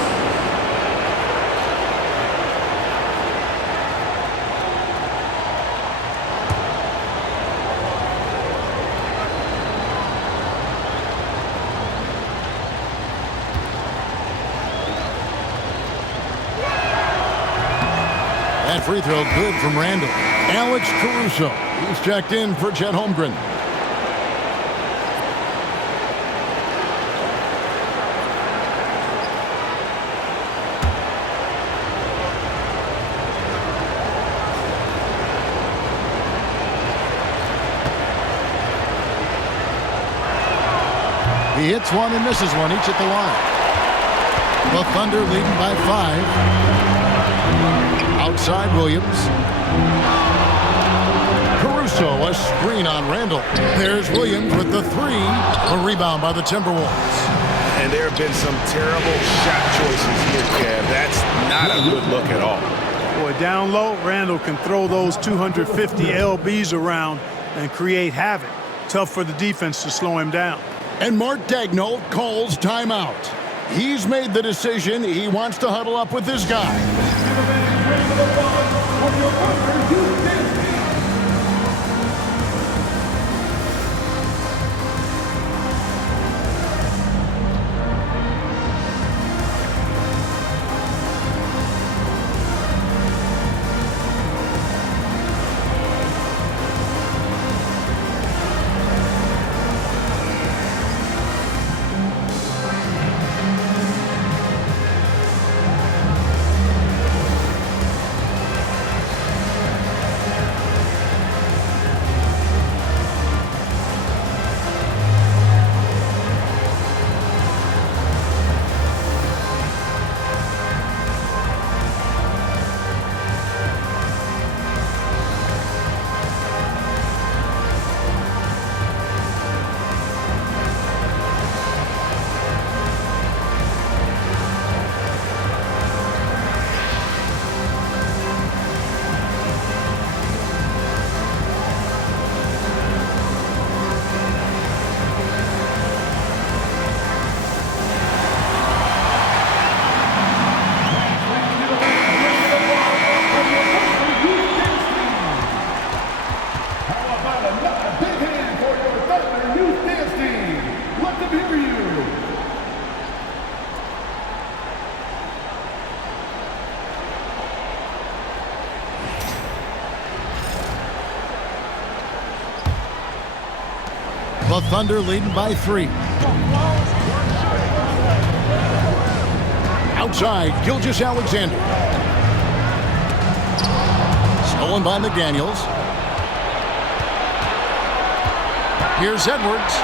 That free throw good from Randall. Alex Caruso. He's checked in for Chet Holmgren. He hits one and misses one, each at the line. The Thunder leading by 5. Outside Williams. Caruso, a screen on Randall. There's Williams with the 3. A rebound by the Timberwolves. And there have been some terrible shot choices here, Kev. That's not a good look at all. Boy, down low, Randall can throw those 250 LBs around and create havoc. Tough for the defense to slow him down. And Mark Daigneault calls timeout. He's made the decision. He wants to huddle up with this guy. The Thunder leading by 3. Outside, Gilgeous-Alexander. Stolen by McDaniels. Here's Edwards.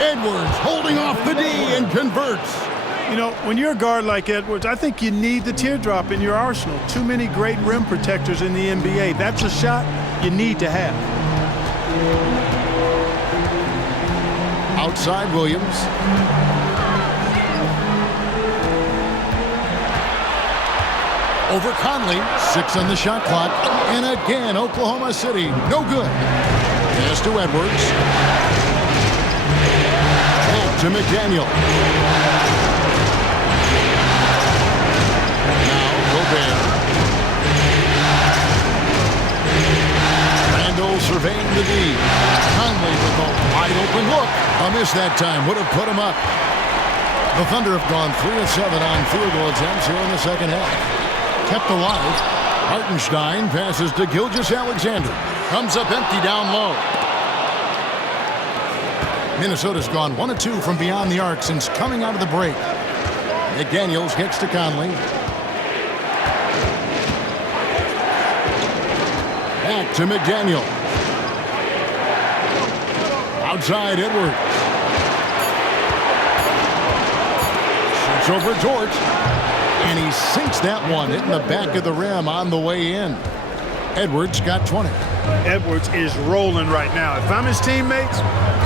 Edwards holding off the D and converts. You know, when you're a guard like Edwards, I think you need the teardrop in your arsenal. Too many great rim protectors in the NBA. That's a shot you need to have. Outside Williams. Over Conley. 6 on the shot clock. And again, Oklahoma City. No good. Pass to Edwards. Back to McDaniel. Now Gobert. Randall surveying the D. Conley with a wide open look. A miss that time. Would have put him up. The Thunder have gone 3 of 7 on field goal attempts here in the second half. Kept alive. Hartenstein passes to Gilgeous-Alexander. Comes up empty down low. Minnesota's gone 1 of 2 from beyond the arc since coming out of the break. McDaniels gets to Conley. Back to McDaniel. Outside Edwards. Shoots over George. And he sinks that one, hitting the back of the rim on the way in. Edwards got 20. Edwards is rolling right now. If I'm his teammates,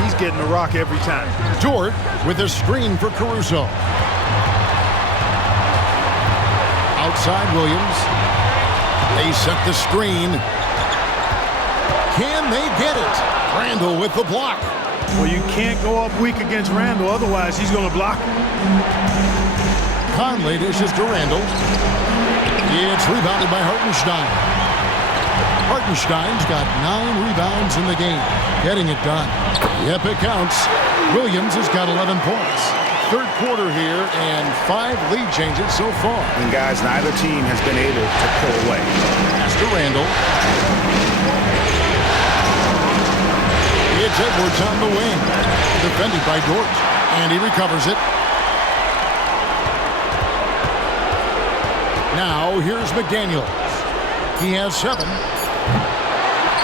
he's getting the rock every time. George with a screen for Caruso. Outside Williams. They set the screen. Can they get it? Randall with the block. Well, you can't go up weak against Randall, otherwise he's going to block it. Conley dishes to Randall. It's rebounded by Hartenstein. Hartenstein's got 9 rebounds in the game, getting it done. Yep, it counts. Williams has got 11 points. third quarter here and 5 lead changes so far. And guys, neither team has been able to pull away. Pass to Randall. It's Edwards on the wing. Defended by Dort. And he recovers it. Now here's McDaniels. He has 7.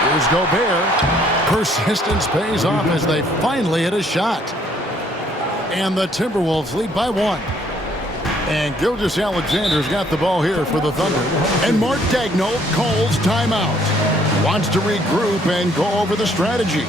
Here's Gobert. Persistence pays off as they finally hit a shot. And the Timberwolves lead by 1. And Gilgeous-Alexander's got the ball here for the Thunder. And Mark Daigneault calls timeout. Wants to regroup and go over the strategy.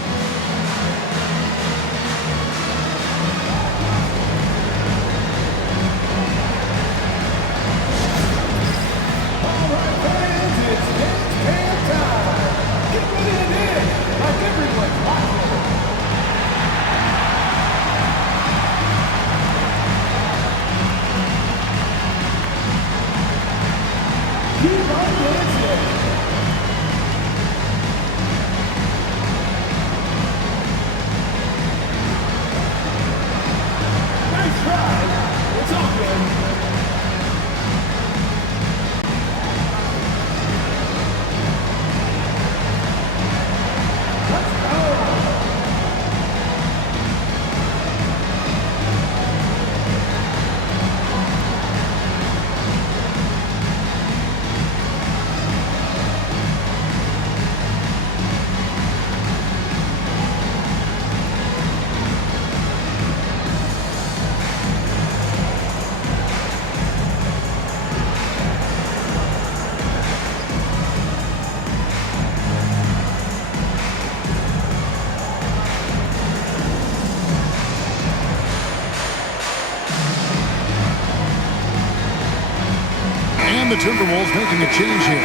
The Timberwolves making a change here.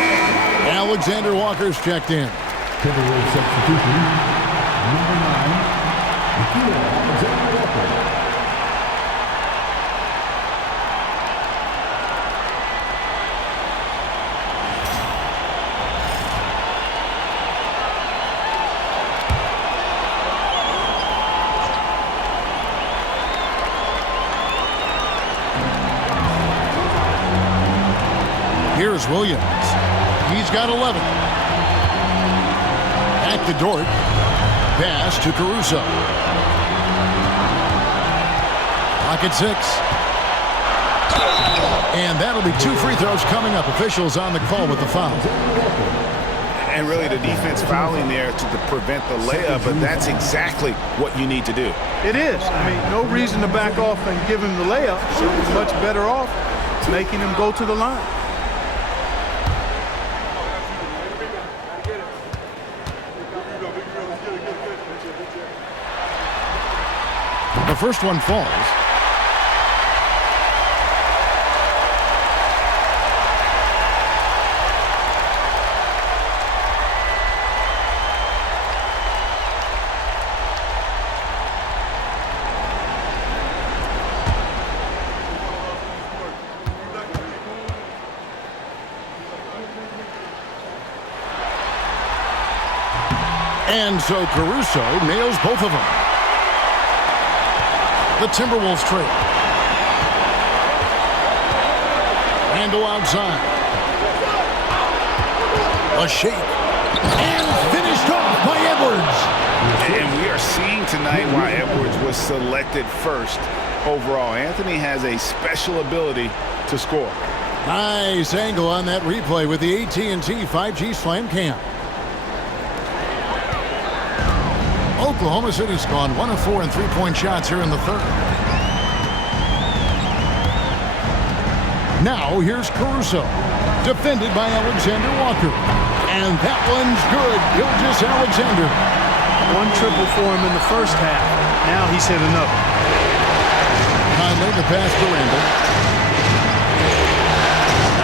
Alexander Walker's checked in. Timberwolves substitution, number 9, Alexander Walker. Here's Williams. He's got 11. Back to Dort. Pass to Caruso. Pocket 6. And that'll be 2 free throws coming up. Officials on the call with the foul. And really the defense fouling there to prevent the layup, but that's exactly what you need to do. It is. I mean, no reason to back off and give him the layup. So he's much better off making him go to the line. The first one falls. And so Caruso nails both of them. The Timberwolves trail. Randall outside. A shake. And finished off by Edwards. And we are seeing tonight why Edwards was selected first overall. Anthony has a special ability to score. Nice angle on that replay with the AT&T 5G Slam Cam. Oklahoma City's gone 1 of 4 in three-point shots here in the third. Now here's Caruso, defended by Alexander Walker. And that one's good. Gilgeous-Alexander. 1 triple for him in the first half. Now he's hit another. Conley the pass to Randall.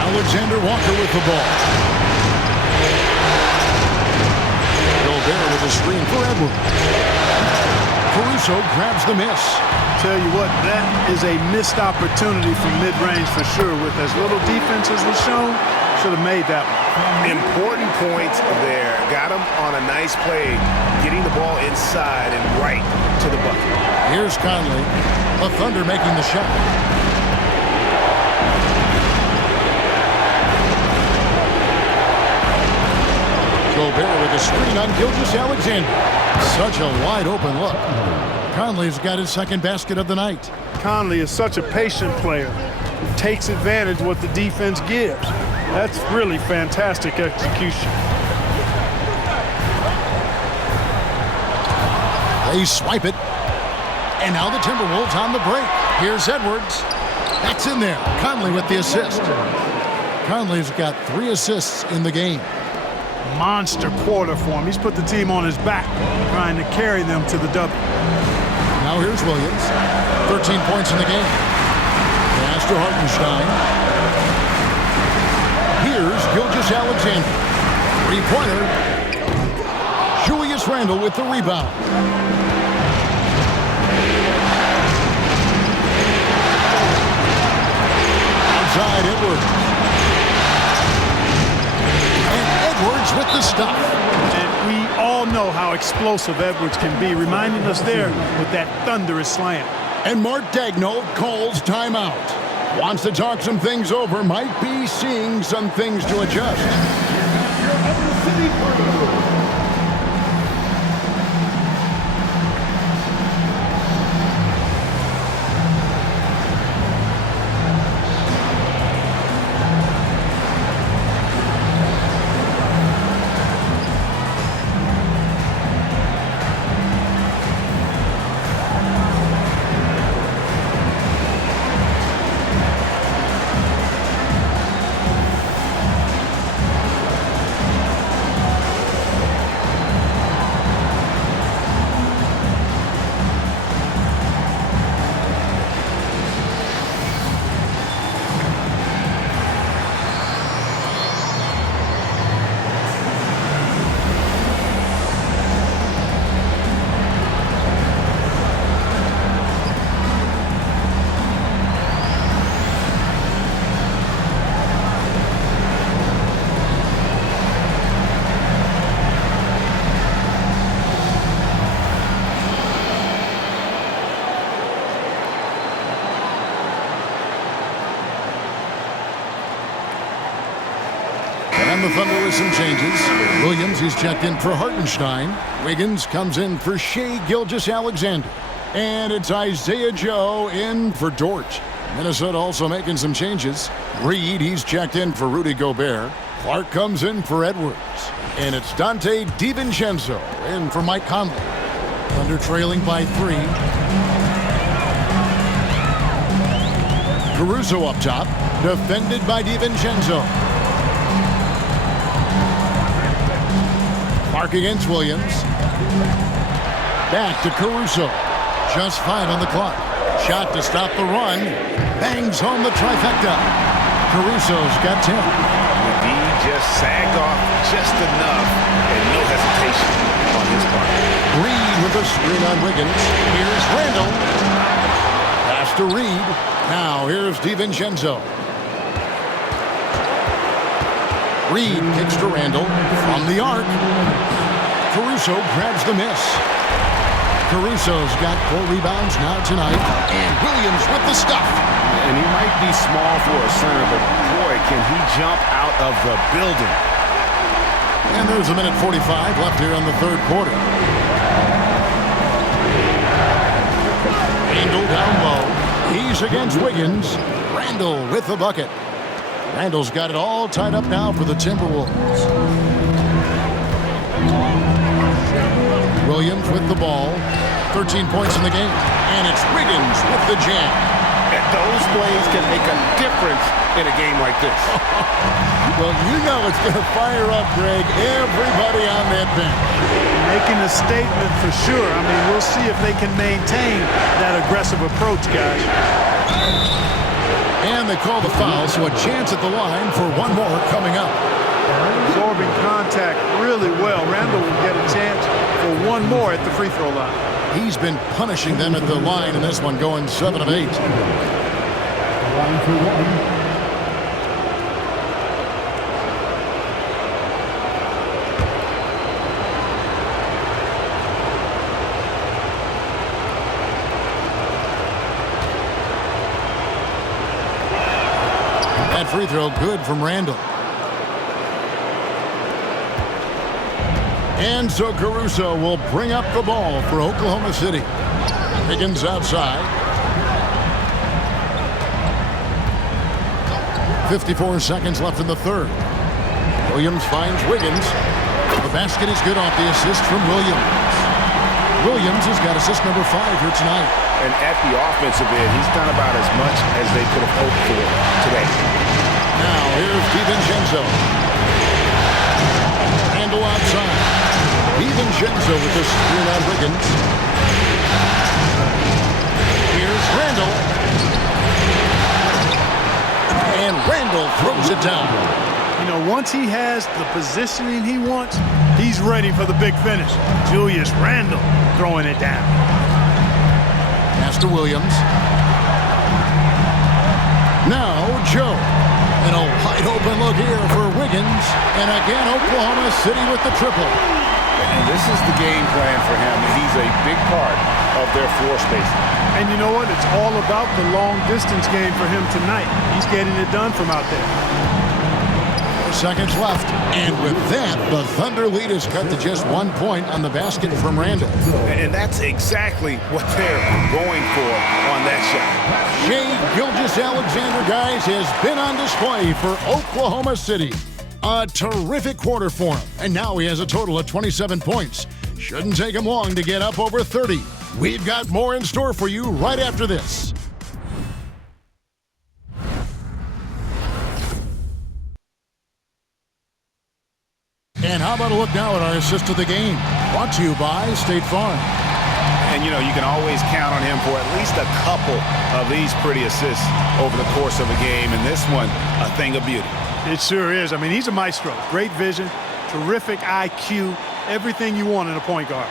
Alexander Walker with the ball. Gobert with a screen for Edwards. Caruso grabs the miss. Tell you what, that is a missed opportunity from mid-range for sure. With as little defense as was shown, should have made that one. Important points there. Got him on a nice play, getting the ball inside and right to the bucket. Here's Conley. The Thunder making the shot. Gobert with a screen on Gilgeous-Alexander. Such a wide open look. Conley's got his second basket of the night. Conley is such a patient player who takes advantage of what the defense gives. That's really fantastic execution. They swipe it. And now the Timberwolves on the break. Here's Edwards. That's in there. Conley with the assist. Conley's got 3 assists in the game. Monster quarter for him. He's put the team on his back, trying to carry them to the W. Now here's Williams. 13 points in the game. Pass to Hartenstein. Here's Gilgeous-Alexander. 3-pointer. Julius Randle with the rebound. Outside Edwards. Edwards with the stuff. And we all know how explosive Edwards can be, reminding us there with that thunderous slam. And Mark Daigneault calls timeout. Wants to talk some things over, might be seeing some things to adjust. And the Thunder with some changes. Williams, he's checked in for Hartenstein. Wiggins comes in for Shai Gilgeous-Alexander. And it's Isaiah Joe in for Dort. Minnesota also making some changes. Reed, he's checked in for Rudy Gobert. Clark comes in for Edwards. And it's Dante DiVincenzo in for Mike Conley. Thunder trailing by 3. Caruso up top, defended by DiVincenzo. Clark against Williams. Back to Caruso. Just 5 on the clock. Shot to stop the run. Bangs home the trifecta. Caruso's got 10. The just sagged off just enough and no hesitation on his part. Reed with a screen on Wiggins. Here's Randle. Pass to Reed. Now here's DiVincenzo. Reed kicks to Randle from the arc. Caruso grabs the miss. Caruso's got 4 rebounds now tonight. And Williams with the stuff. And he might be small for a center, but boy, can he jump out of the building. And there's a minute 45 left here in the third quarter. Randle down low. He's against Wiggins. Randle with the bucket. Randle's got it all tied up now for the Timberwolves. Williams with the ball. 13 points in the game. And it's Wiggins with the jam. And those plays can make a difference in a game like this. Well, you know it's going to fire up, Greg, everybody on that bench. Making a statement for sure. I mean, we'll see if they can maintain that aggressive approach, guys. And they call the foul, so a chance at the line for one more coming up. Absorbing contact really well. Randle will get a chance for one more at the free throw line. He's been punishing them at the line in this one, going 7 of 8. Line for one. That free throw good from Randall. And so Caruso will bring up the ball for Oklahoma City. Wiggins outside. 54 seconds left in the third. Williams finds Wiggins. The basket is good off the assist from Williams. Williams has got assist number 5 here tonight. And at the offensive end, he's done about as much as they could have hoped for today. Now here's DiVincenzo. Randall outside. DiVincenzo with the screen on Wiggins. Here's Randall. And Randall throws it down. You know, once he has the positioning he wants, he's ready for the big finish. Julius Randle throwing it down. Pass to Williams. Now Joe. And a wide open look here for Wiggins. And again, Oklahoma City with the triple. And this is the game plan for him. He's a big part of their floor spacing. And you know what? It's all about the long distance game for him tonight. He's getting it done from out there. 4 seconds left. And with that, the Thunder lead is cut to just 1 point on the basket from Randall. And that's exactly what they're going for on that shot. Shai Gilgeous-Alexander, guys, has been on display for Oklahoma City. A terrific quarter for him. And now he has a total of 27 points. Shouldn't take him long to get up over 30. We've got more in store for you right after this. And how about a look now at our assist of the game? Brought to you by State Farm. And, you know, you can always count on him for at least a couple of these pretty assists over the course of a game. And this one, a thing of beauty. It sure is. I mean, he's a maestro. Great vision, terrific IQ, everything you want in a point guard.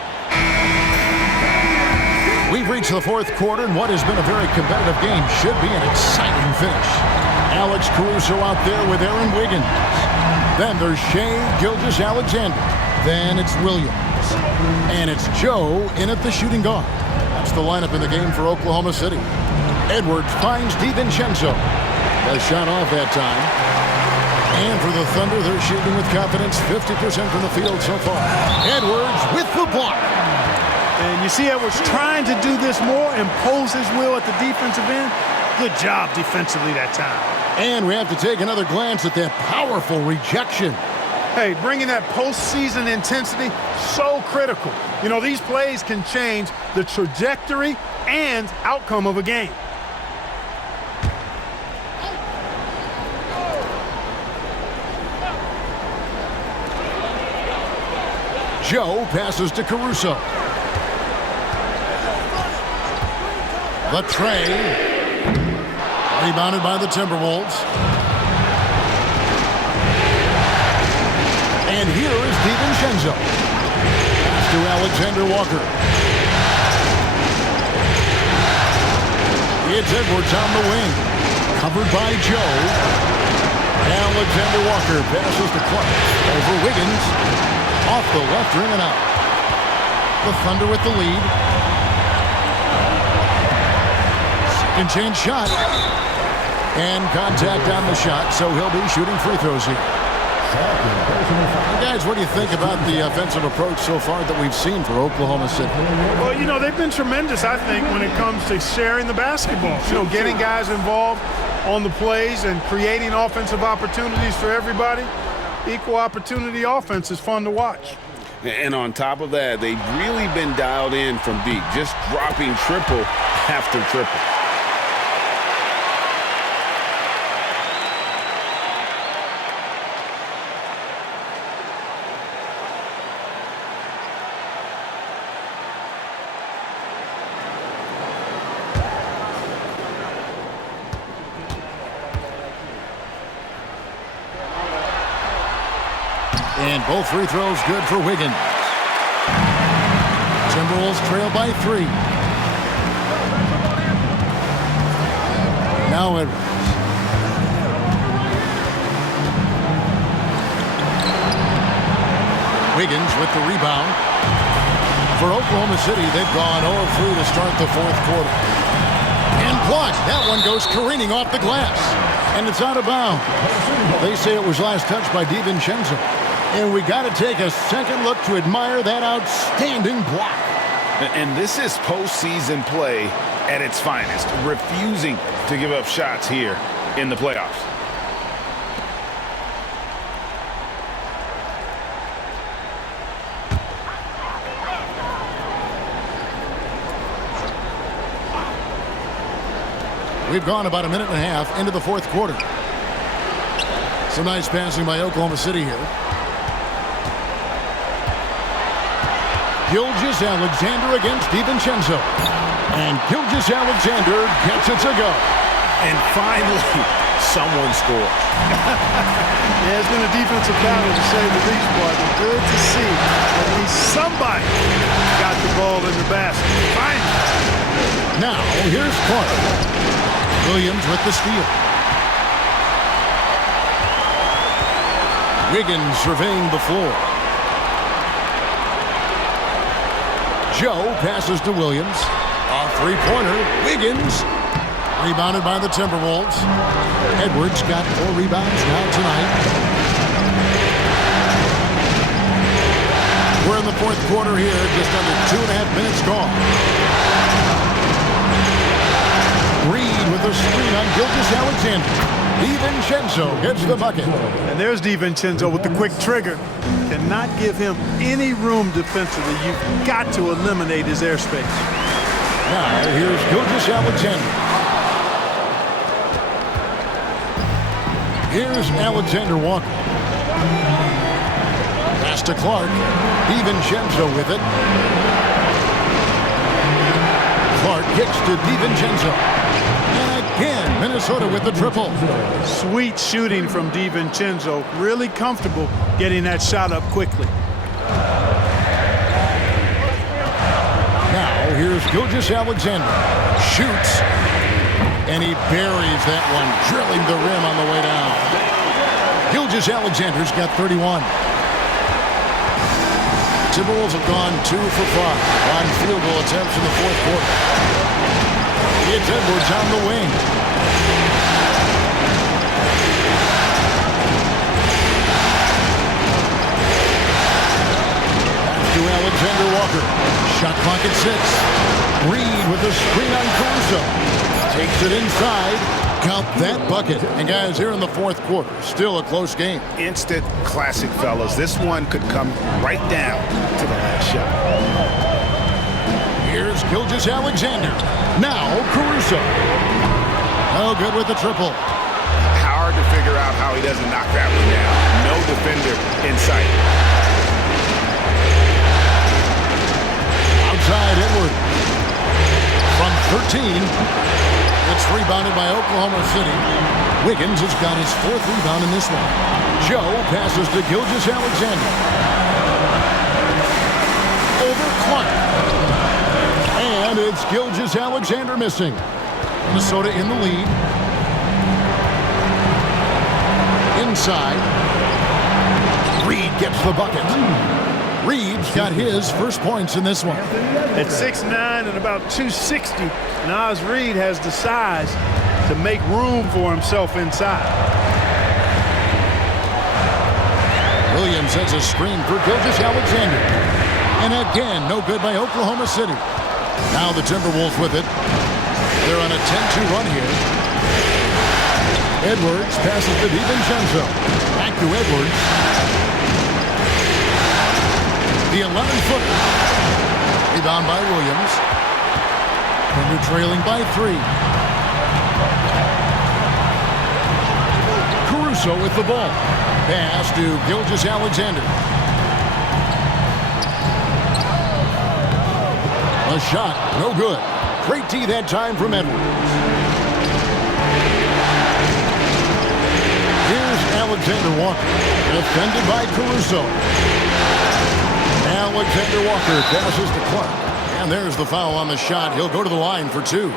We've reached the fourth quarter, and what has been a very competitive game should be an exciting finish. Alex Caruso out there with Aaron Wiggins. Then there's Shai Gilgeous-Alexander. Then it's Williams. And it's Joe in at the shooting guard. That's the lineup in the game for Oklahoma City. Edwards finds DiVincenzo. A shot off that time. And for the Thunder, they're shooting with confidence, 50% from the field so far. Edwards with the block. And you see Edwards trying to do this more, impose his will at the defensive end. Good job defensively that time. And we have to take another glance at that powerful rejection. Hey, bringing that postseason intensity, so critical. You know, these plays can change the trajectory and outcome of a game. Joe passes to Caruso. The tray. Rebounded by the Timberwolves. And here is DiVincenzo. Pass to Alexander Walker. It's Edwards on the wing. Covered by Joe. Alexander Walker passes to Clark. Over Wiggins. Off the left rim and out. The Thunder with the lead. Second chance shot. And contact on the shot, so he'll be shooting free throws here. Guys, what do you think about the offensive approach so far that we've seen for Oklahoma City? Well, you know, they've been tremendous, I think, when it comes to sharing the basketball. You know, getting guys involved on the plays and creating offensive opportunities for everybody. Equal opportunity offense is fun to watch. And on top of that, they've really been dialed in from deep, just dropping triple after triple. And both free throws good for Wiggins. Timberwolves trail by 3. Now Edwards. Wiggins with the rebound. For Oklahoma City, they've gone 0 of 3 to start the fourth quarter. And blocked. That one goes careening off the glass. And it's out of bounds. They say it was last touched by DiVincenzo. And we got to take a second look to admire that outstanding block. And this is postseason play at its finest, refusing to give up shots here in the playoffs. We've gone about a minute and a half into the fourth quarter. Some nice passing by Oklahoma City here. Gilgeous-Alexander against DiVincenzo. And Gilgeous-Alexander gets it to go. And finally, someone scored. Yeah, it's been a defensive battle to say the least, but good to see at least somebody got the ball in the basket. Finally. Now, here's Clark. Williams with the steal. Wiggins surveying the floor. Joe passes to Williams. A three-pointer. Wiggins. Rebounded by the Timberwolves. Edwards got 4 rebounds now tonight. We're in the fourth quarter here. Just under 2.5 minutes gone. Reed with a screen on Gilgeous-Alexander. DiVincenzo gets the bucket. And there's DiVincenzo with the quick trigger. Cannot give him any room defensively. You've got to eliminate his airspace. Now here's Gilgeous-Alexander. Here's Alexander Walker. Pass to Clark. DiVincenzo with it. Clark kicks to DiVincenzo. And again, Minnesota with the triple. Sweet shooting from DiVincenzo. Really comfortable getting that shot up quickly. Now, here's Gilgeous-Alexander. Shoots. And he buries that one, drilling the rim on the way down. Gilgeous-Alexander's got 31. Timberwolves have gone 2 for 5 on field goal attempts in the fourth quarter. It's Edwards on the wing. Back to Alexander Walker. Shot clock at 6. Reed with the screen on Caruso. Takes it inside. Count that bucket. And guys, here in the fourth quarter, still a close game. Instant classic, fellas. This one could come right down to the last shot. Here's Gilgeous-Alexander. Now Caruso. Oh, good with the triple. Hard to figure out how he doesn't knock that one down. No defender in sight. Outside Edwards. From 13. It's rebounded by Oklahoma City. Wiggins has got his 4th rebound in this one. Joe passes to Gilgeous-Alexander. Over Clark. And it's Gilgeous-Alexander missing. Minnesota in the lead. Inside. Reed gets the bucket. Reed's got his first points in this one. At 6'9" and about 260, Naz Reid has the size to make room for himself inside. Williams has a screen for Gilgeous-Alexander. And again, no good by Oklahoma City. Now the Timberwolves with it. They're on a 10-2 run here. Edwards passes to DiVincenzo. Back to Edwards. The 11-footer. Rebound by Williams. Thunder trailing by 3. Caruso with the ball. Pass to Gilgeous-Alexander. A shot, no good. Great D that time from Edwards. Here's Alexander Walker. Defended by Caruso. Alexander Walker passes to Clark. And there's the foul on the shot. He'll go to the line for 2.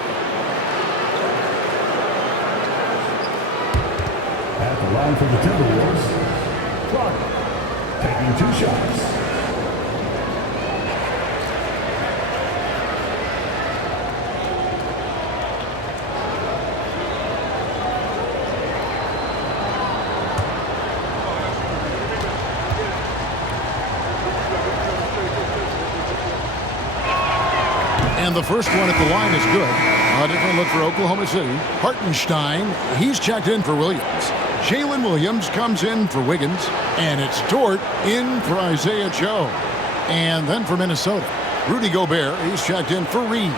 At the line for the Timberwolves, Clark taking 2 shots. And the first one at the line is good. A different look for Oklahoma City. Hartenstein, he's checked in for Williams. Jalen Williams comes in for Wiggins. And it's Dort in for Isaiah Joe. And then for Minnesota, Rudy Gobert, he's checked in for Reed.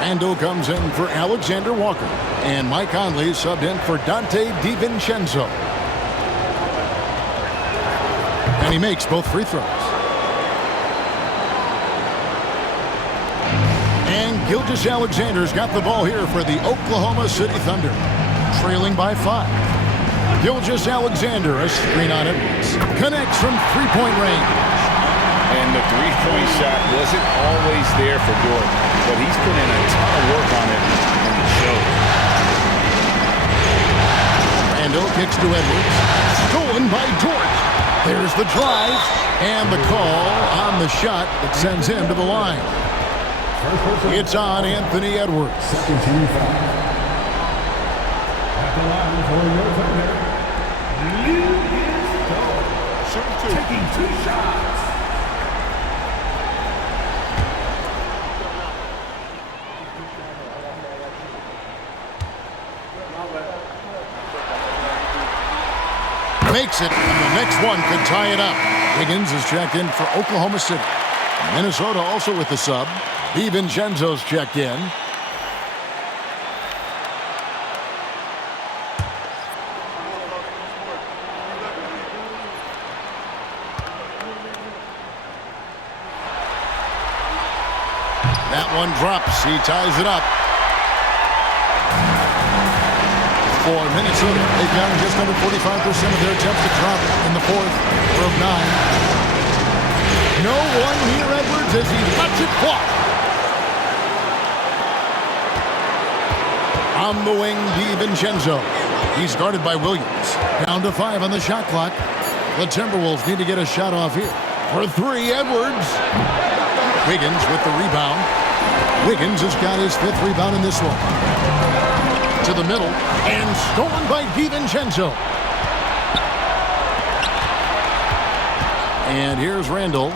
Randall comes in for Alexander Walker. And Mike Conley subbed in for Dante DiVincenzo. And he makes both free throws. And Gilgeous-Alexander's got the ball here for the Oklahoma City Thunder. Trailing by 5. Gilgeous-Alexander, a screen on Edwards. Connects from three-point range. And the three-point shot wasn't always there for Dort, but he's put in a ton of work on it, and it shows. Randall kicks to Edwards. Stolen by Dort. There's the drive and the call on the shot that sends him to the line. It's on Anthony Edwards. Second team foul. At the line for your thunder, taking 2 shots. Makes it, and the next one could tie it up. Wiggins is checked in for Oklahoma City. Minnesota also with the sub. DiVincenzo's checked in. That one drops. He ties it up. For Minnesota, they've gotten just under 45% of their attempts to drop in the fourth of 9. No one near Edwards as he lets it fly. On the wing, DiVincenzo. He's guarded by Williams. Down to 5 on the shot clock. The Timberwolves need to get a shot off here. For 3, Edwards. Wiggins with the rebound. Wiggins has got his 5th rebound in this one. To the middle, and stolen by DiVincenzo. And here's Randall.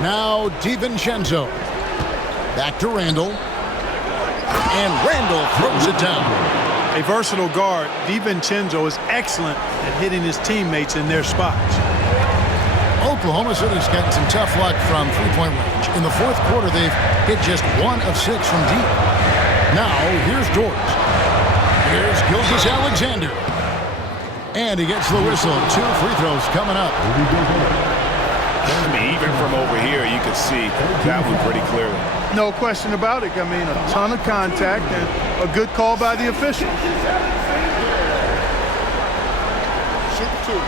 Now DiVincenzo. Back to Randall. And Randall throws it down. A versatile guard, DiVincenzo is excellent at hitting his teammates in their spots. Oklahoma City's gotten some tough luck from three-point range. In the fourth quarter, they've hit just 1 of 6 from deep. Now, here's Dort. Here's Gilgeous-Alexander. And he gets the whistle. 2 free throws coming up. I mean, even from over here, you could see that one pretty clearly. No question about it. I mean, a ton of contact and a good call by the official. Shoot 2.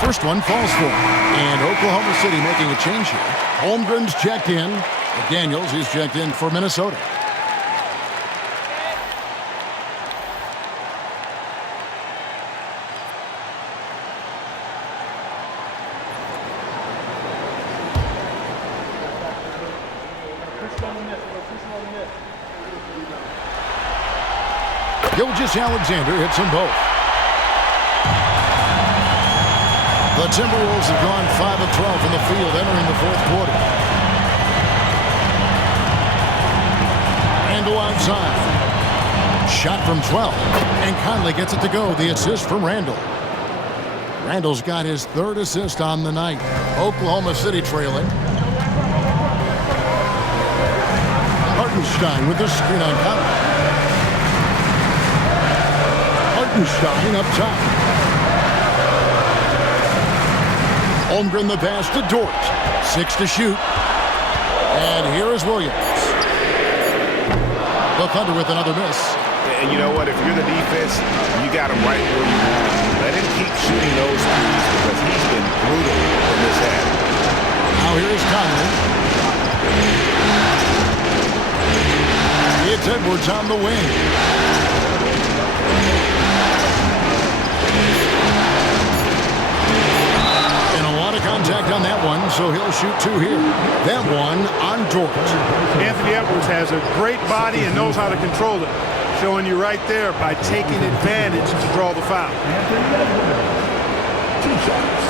First one falls for him. And Oklahoma City making a change here. Holmgren's checked in. McDaniels is checked in for Minnesota. Gilgeous-Alexander hits them both. The Timberwolves have gone 5 of 12 from the field entering the fourth quarter. Randall outside. Shot from 12. And Conley gets it to go. The assist from Randall. Randall's got his 3rd assist on the night. Oklahoma City trailing. Hartenstein with the screen on Conley. Hartenstein up top. Holmgren the pass to Dort. 6 to shoot. And here is Williams. The Thunder with another miss. And you know what? If you're the defense, you got him right where you want him. Let him keep shooting those threes because he's been brutal in this half. Now here is Conley. It's Edwards on the wing. Contact on that one, so he'll shoot 2 here. That one on Dort. Anthony Edwards has a great body and knows how to control it. showing you right there by taking advantage to draw the foul. Anthony Edwards, 2 shots.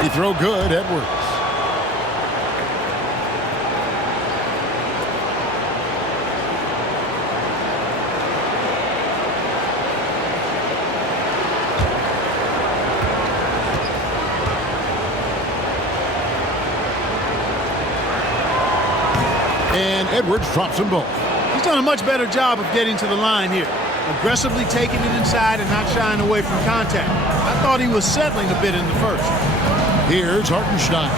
Free throw good, Edwards. And Edwards drops them both. He's done a much better job of getting to the line here. Aggressively taking it inside and not shying away from contact. I thought he was settling a bit in the first. Here's Hartenstein.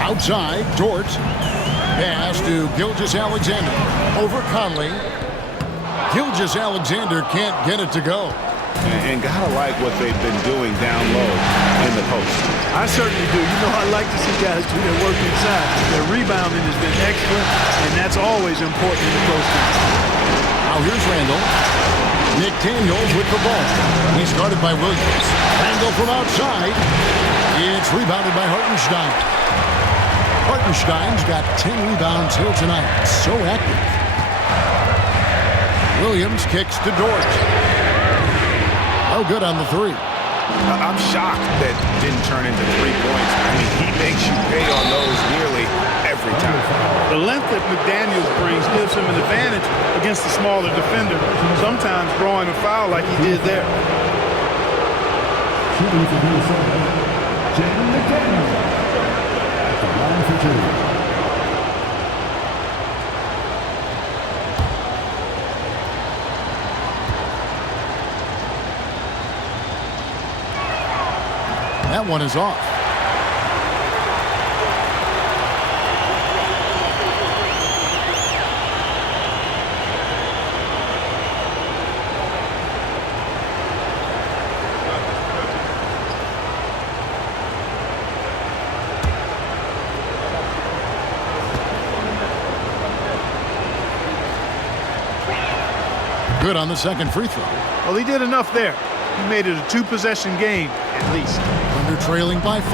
Outside, Dort. Pass to Gilgeous-Alexander. Over Conley. Gilgeous-Alexander can't get it to go. And gotta like what they've been doing down low in the post. I certainly do. You know, I like to see guys do their work inside. Their rebounding has been excellent, and that's always important in the post game. Now here's Randall. McDaniels with the ball. He's guarded by Williams. Randall from outside. It's rebounded by Hartenstein. Hartenstein's got 10 rebounds here tonight. So active. Williams kicks to Dort. Oh, good on the three. I'm shocked that didn't turn into 3 points. I mean, he makes you pay on those nearly every time. The length that McDaniels brings gives him an advantage against the smaller defender, sometimes drawing a foul like he did there. Shooting for Minnesota, Jaden McDaniel at the line for 2. That one is off. Good on the second free throw. Well, he did enough there. He made it a 2-possession game, at least. Thunder trailing by 5.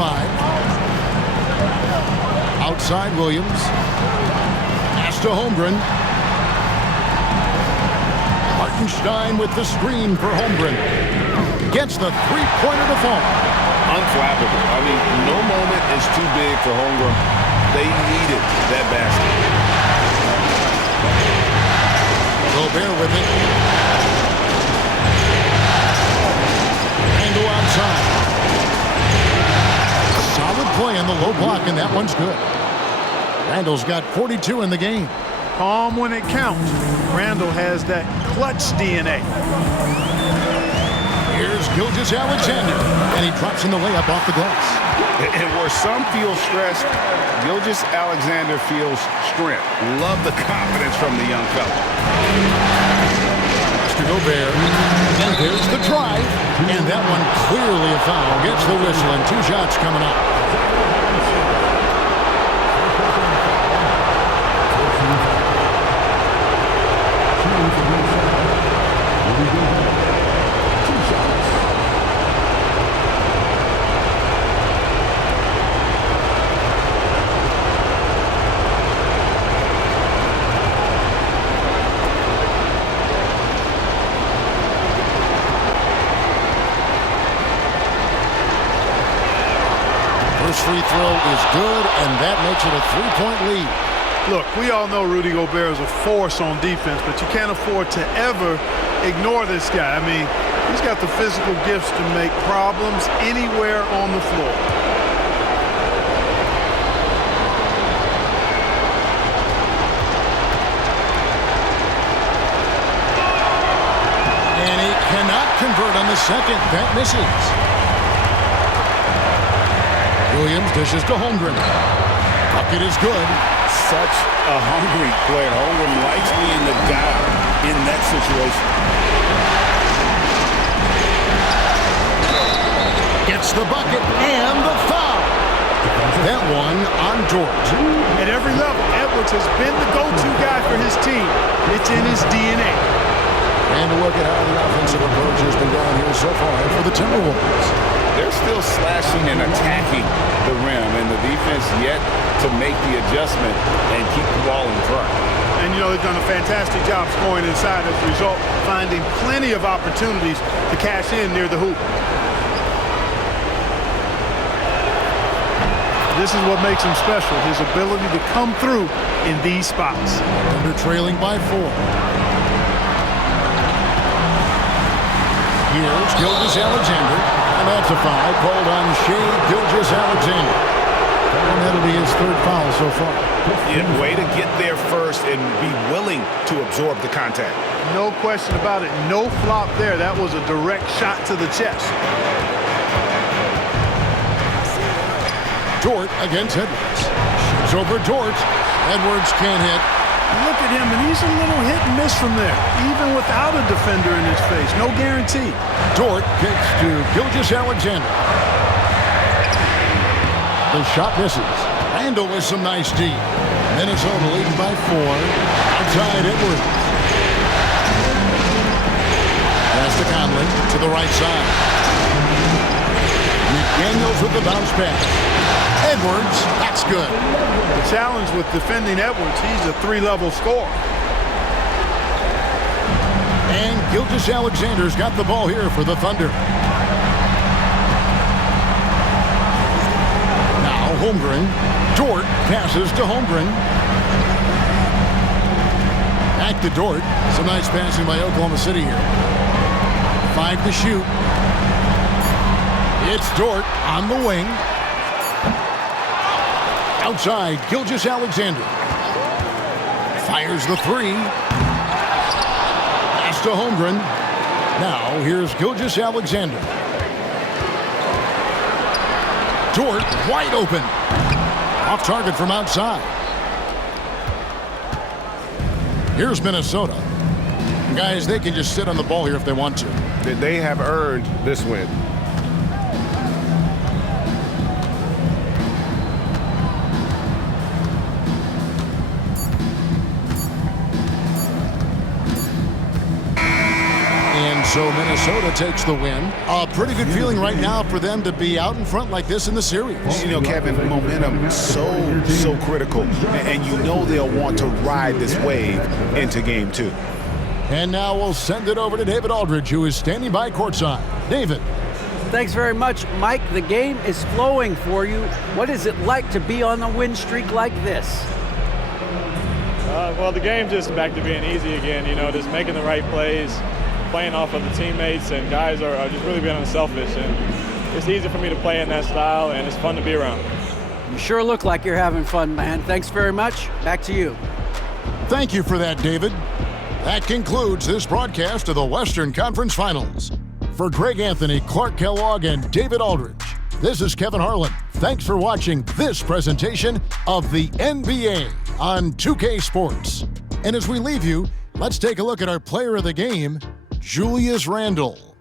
Outside Williams. Pass to Holmgren. Hartenstein with the screen for Holmgren. Gets the three-pointer to fall. Unflappable. I mean, no moment is too big for Holmgren. They needed that basket. Gobert with it. Go outside. Solid play on the low block, and that one's good. Randall's got 42 in the game. Calm when it counts. Randall has that clutch DNA. Here's Gilgeous-Alexander, and he drops in the layup off the glass. And where some feel stressed, Gilgeous-Alexander feels strength. Love the confidence from the young fella. To Gobert. And there's the drive. And that one clearly a foul. Gets the whistle, and 2 shots coming up. Free throw is good, and that makes it a 3-point lead. Look, we all know Rudy Gobert is a force on defense, but you can't afford to ever ignore this guy. I mean, he's got the physical gifts to make problems anywhere on the floor. And he cannot convert on the second. That misses. Williams dishes to Holmgren. Bucket is good. Such a hungry player. Holmgren likes being the guy in that situation. Gets the bucket and the foul. That one on George. At every level, Edwards has been the go-to guy for his team. It's in his DNA. And a look at how the offensive approach has been going here so far for the Timberwolves. They're still slashing and attacking the rim, and the defense yet to make the adjustment and keep the ball in front. And, you know, they've done a fantastic job scoring inside as a result, finding plenty of opportunities to cash in near the hoop. This is what makes him special, his ability to come through in these spots. Thunder trailing by 4. Here's Gilgeous-Alexander, and that's a foul called on Shai Gilgeous-Alexander. And that'll be his 3rd foul so far. Yeah, way to get there first and be willing to absorb the contact. No question about it. No flop there. That was a direct shot to the chest. Dort against Edwards. Shoots over Dort. Edwards can't hit. Look at him, and he's a little hit and miss from there, even without a defender in his face. No guarantee. Dort kicks to Gilgeous-Alexander. The shot misses. Randall with some nice D. Minnesota leading by 4. Outside Edwards. Pass to Conley to the right side. McDaniels with the bounce pass. Edwards, that's good. The challenge with defending Edwards, he's a 3-level scorer. And Gilgeous-Alexander's got the ball here for the Thunder. Now Holmgren. Dort passes to Holmgren. Back to Dort. Some nice passing by Oklahoma City here. 5 to shoot. It's Dort on the wing. Outside, Gilgeous-Alexander. Fires the 3. Pass to Holmgren. Now, here's Gilgeous-Alexander. Dort, wide open. Off target from outside. Here's Minnesota. Guys, they can just sit on the ball here if they want to. They have earned this win. So Minnesota takes the win. A pretty good feeling right now for them to be out in front like this in the series. You know, Kevin, momentum so critical. And you know they'll want to ride this wave into game 2. And now we'll send it over to David Aldridge, who is standing by courtside. David. Thanks very much, Mike. The game is flowing for you. What is it like to be on a win streak like this? Well, the game's just back to being easy again, you know, just making the right plays, playing off of the teammates, and guys are just really being unselfish, and it's easy for me to play in that style, and it's fun to be around. You sure look like you're having fun, man. Thanks very much. Back to you. Thank you for that, David. That concludes this broadcast of the Western Conference Finals. For Greg Anthony, Clark Kellogg, and David Aldridge, this is Kevin Harlan. Thanks for watching this presentation of the NBA on 2K Sports. And as we leave you, let's take a look at our player of the game, Julius Randle.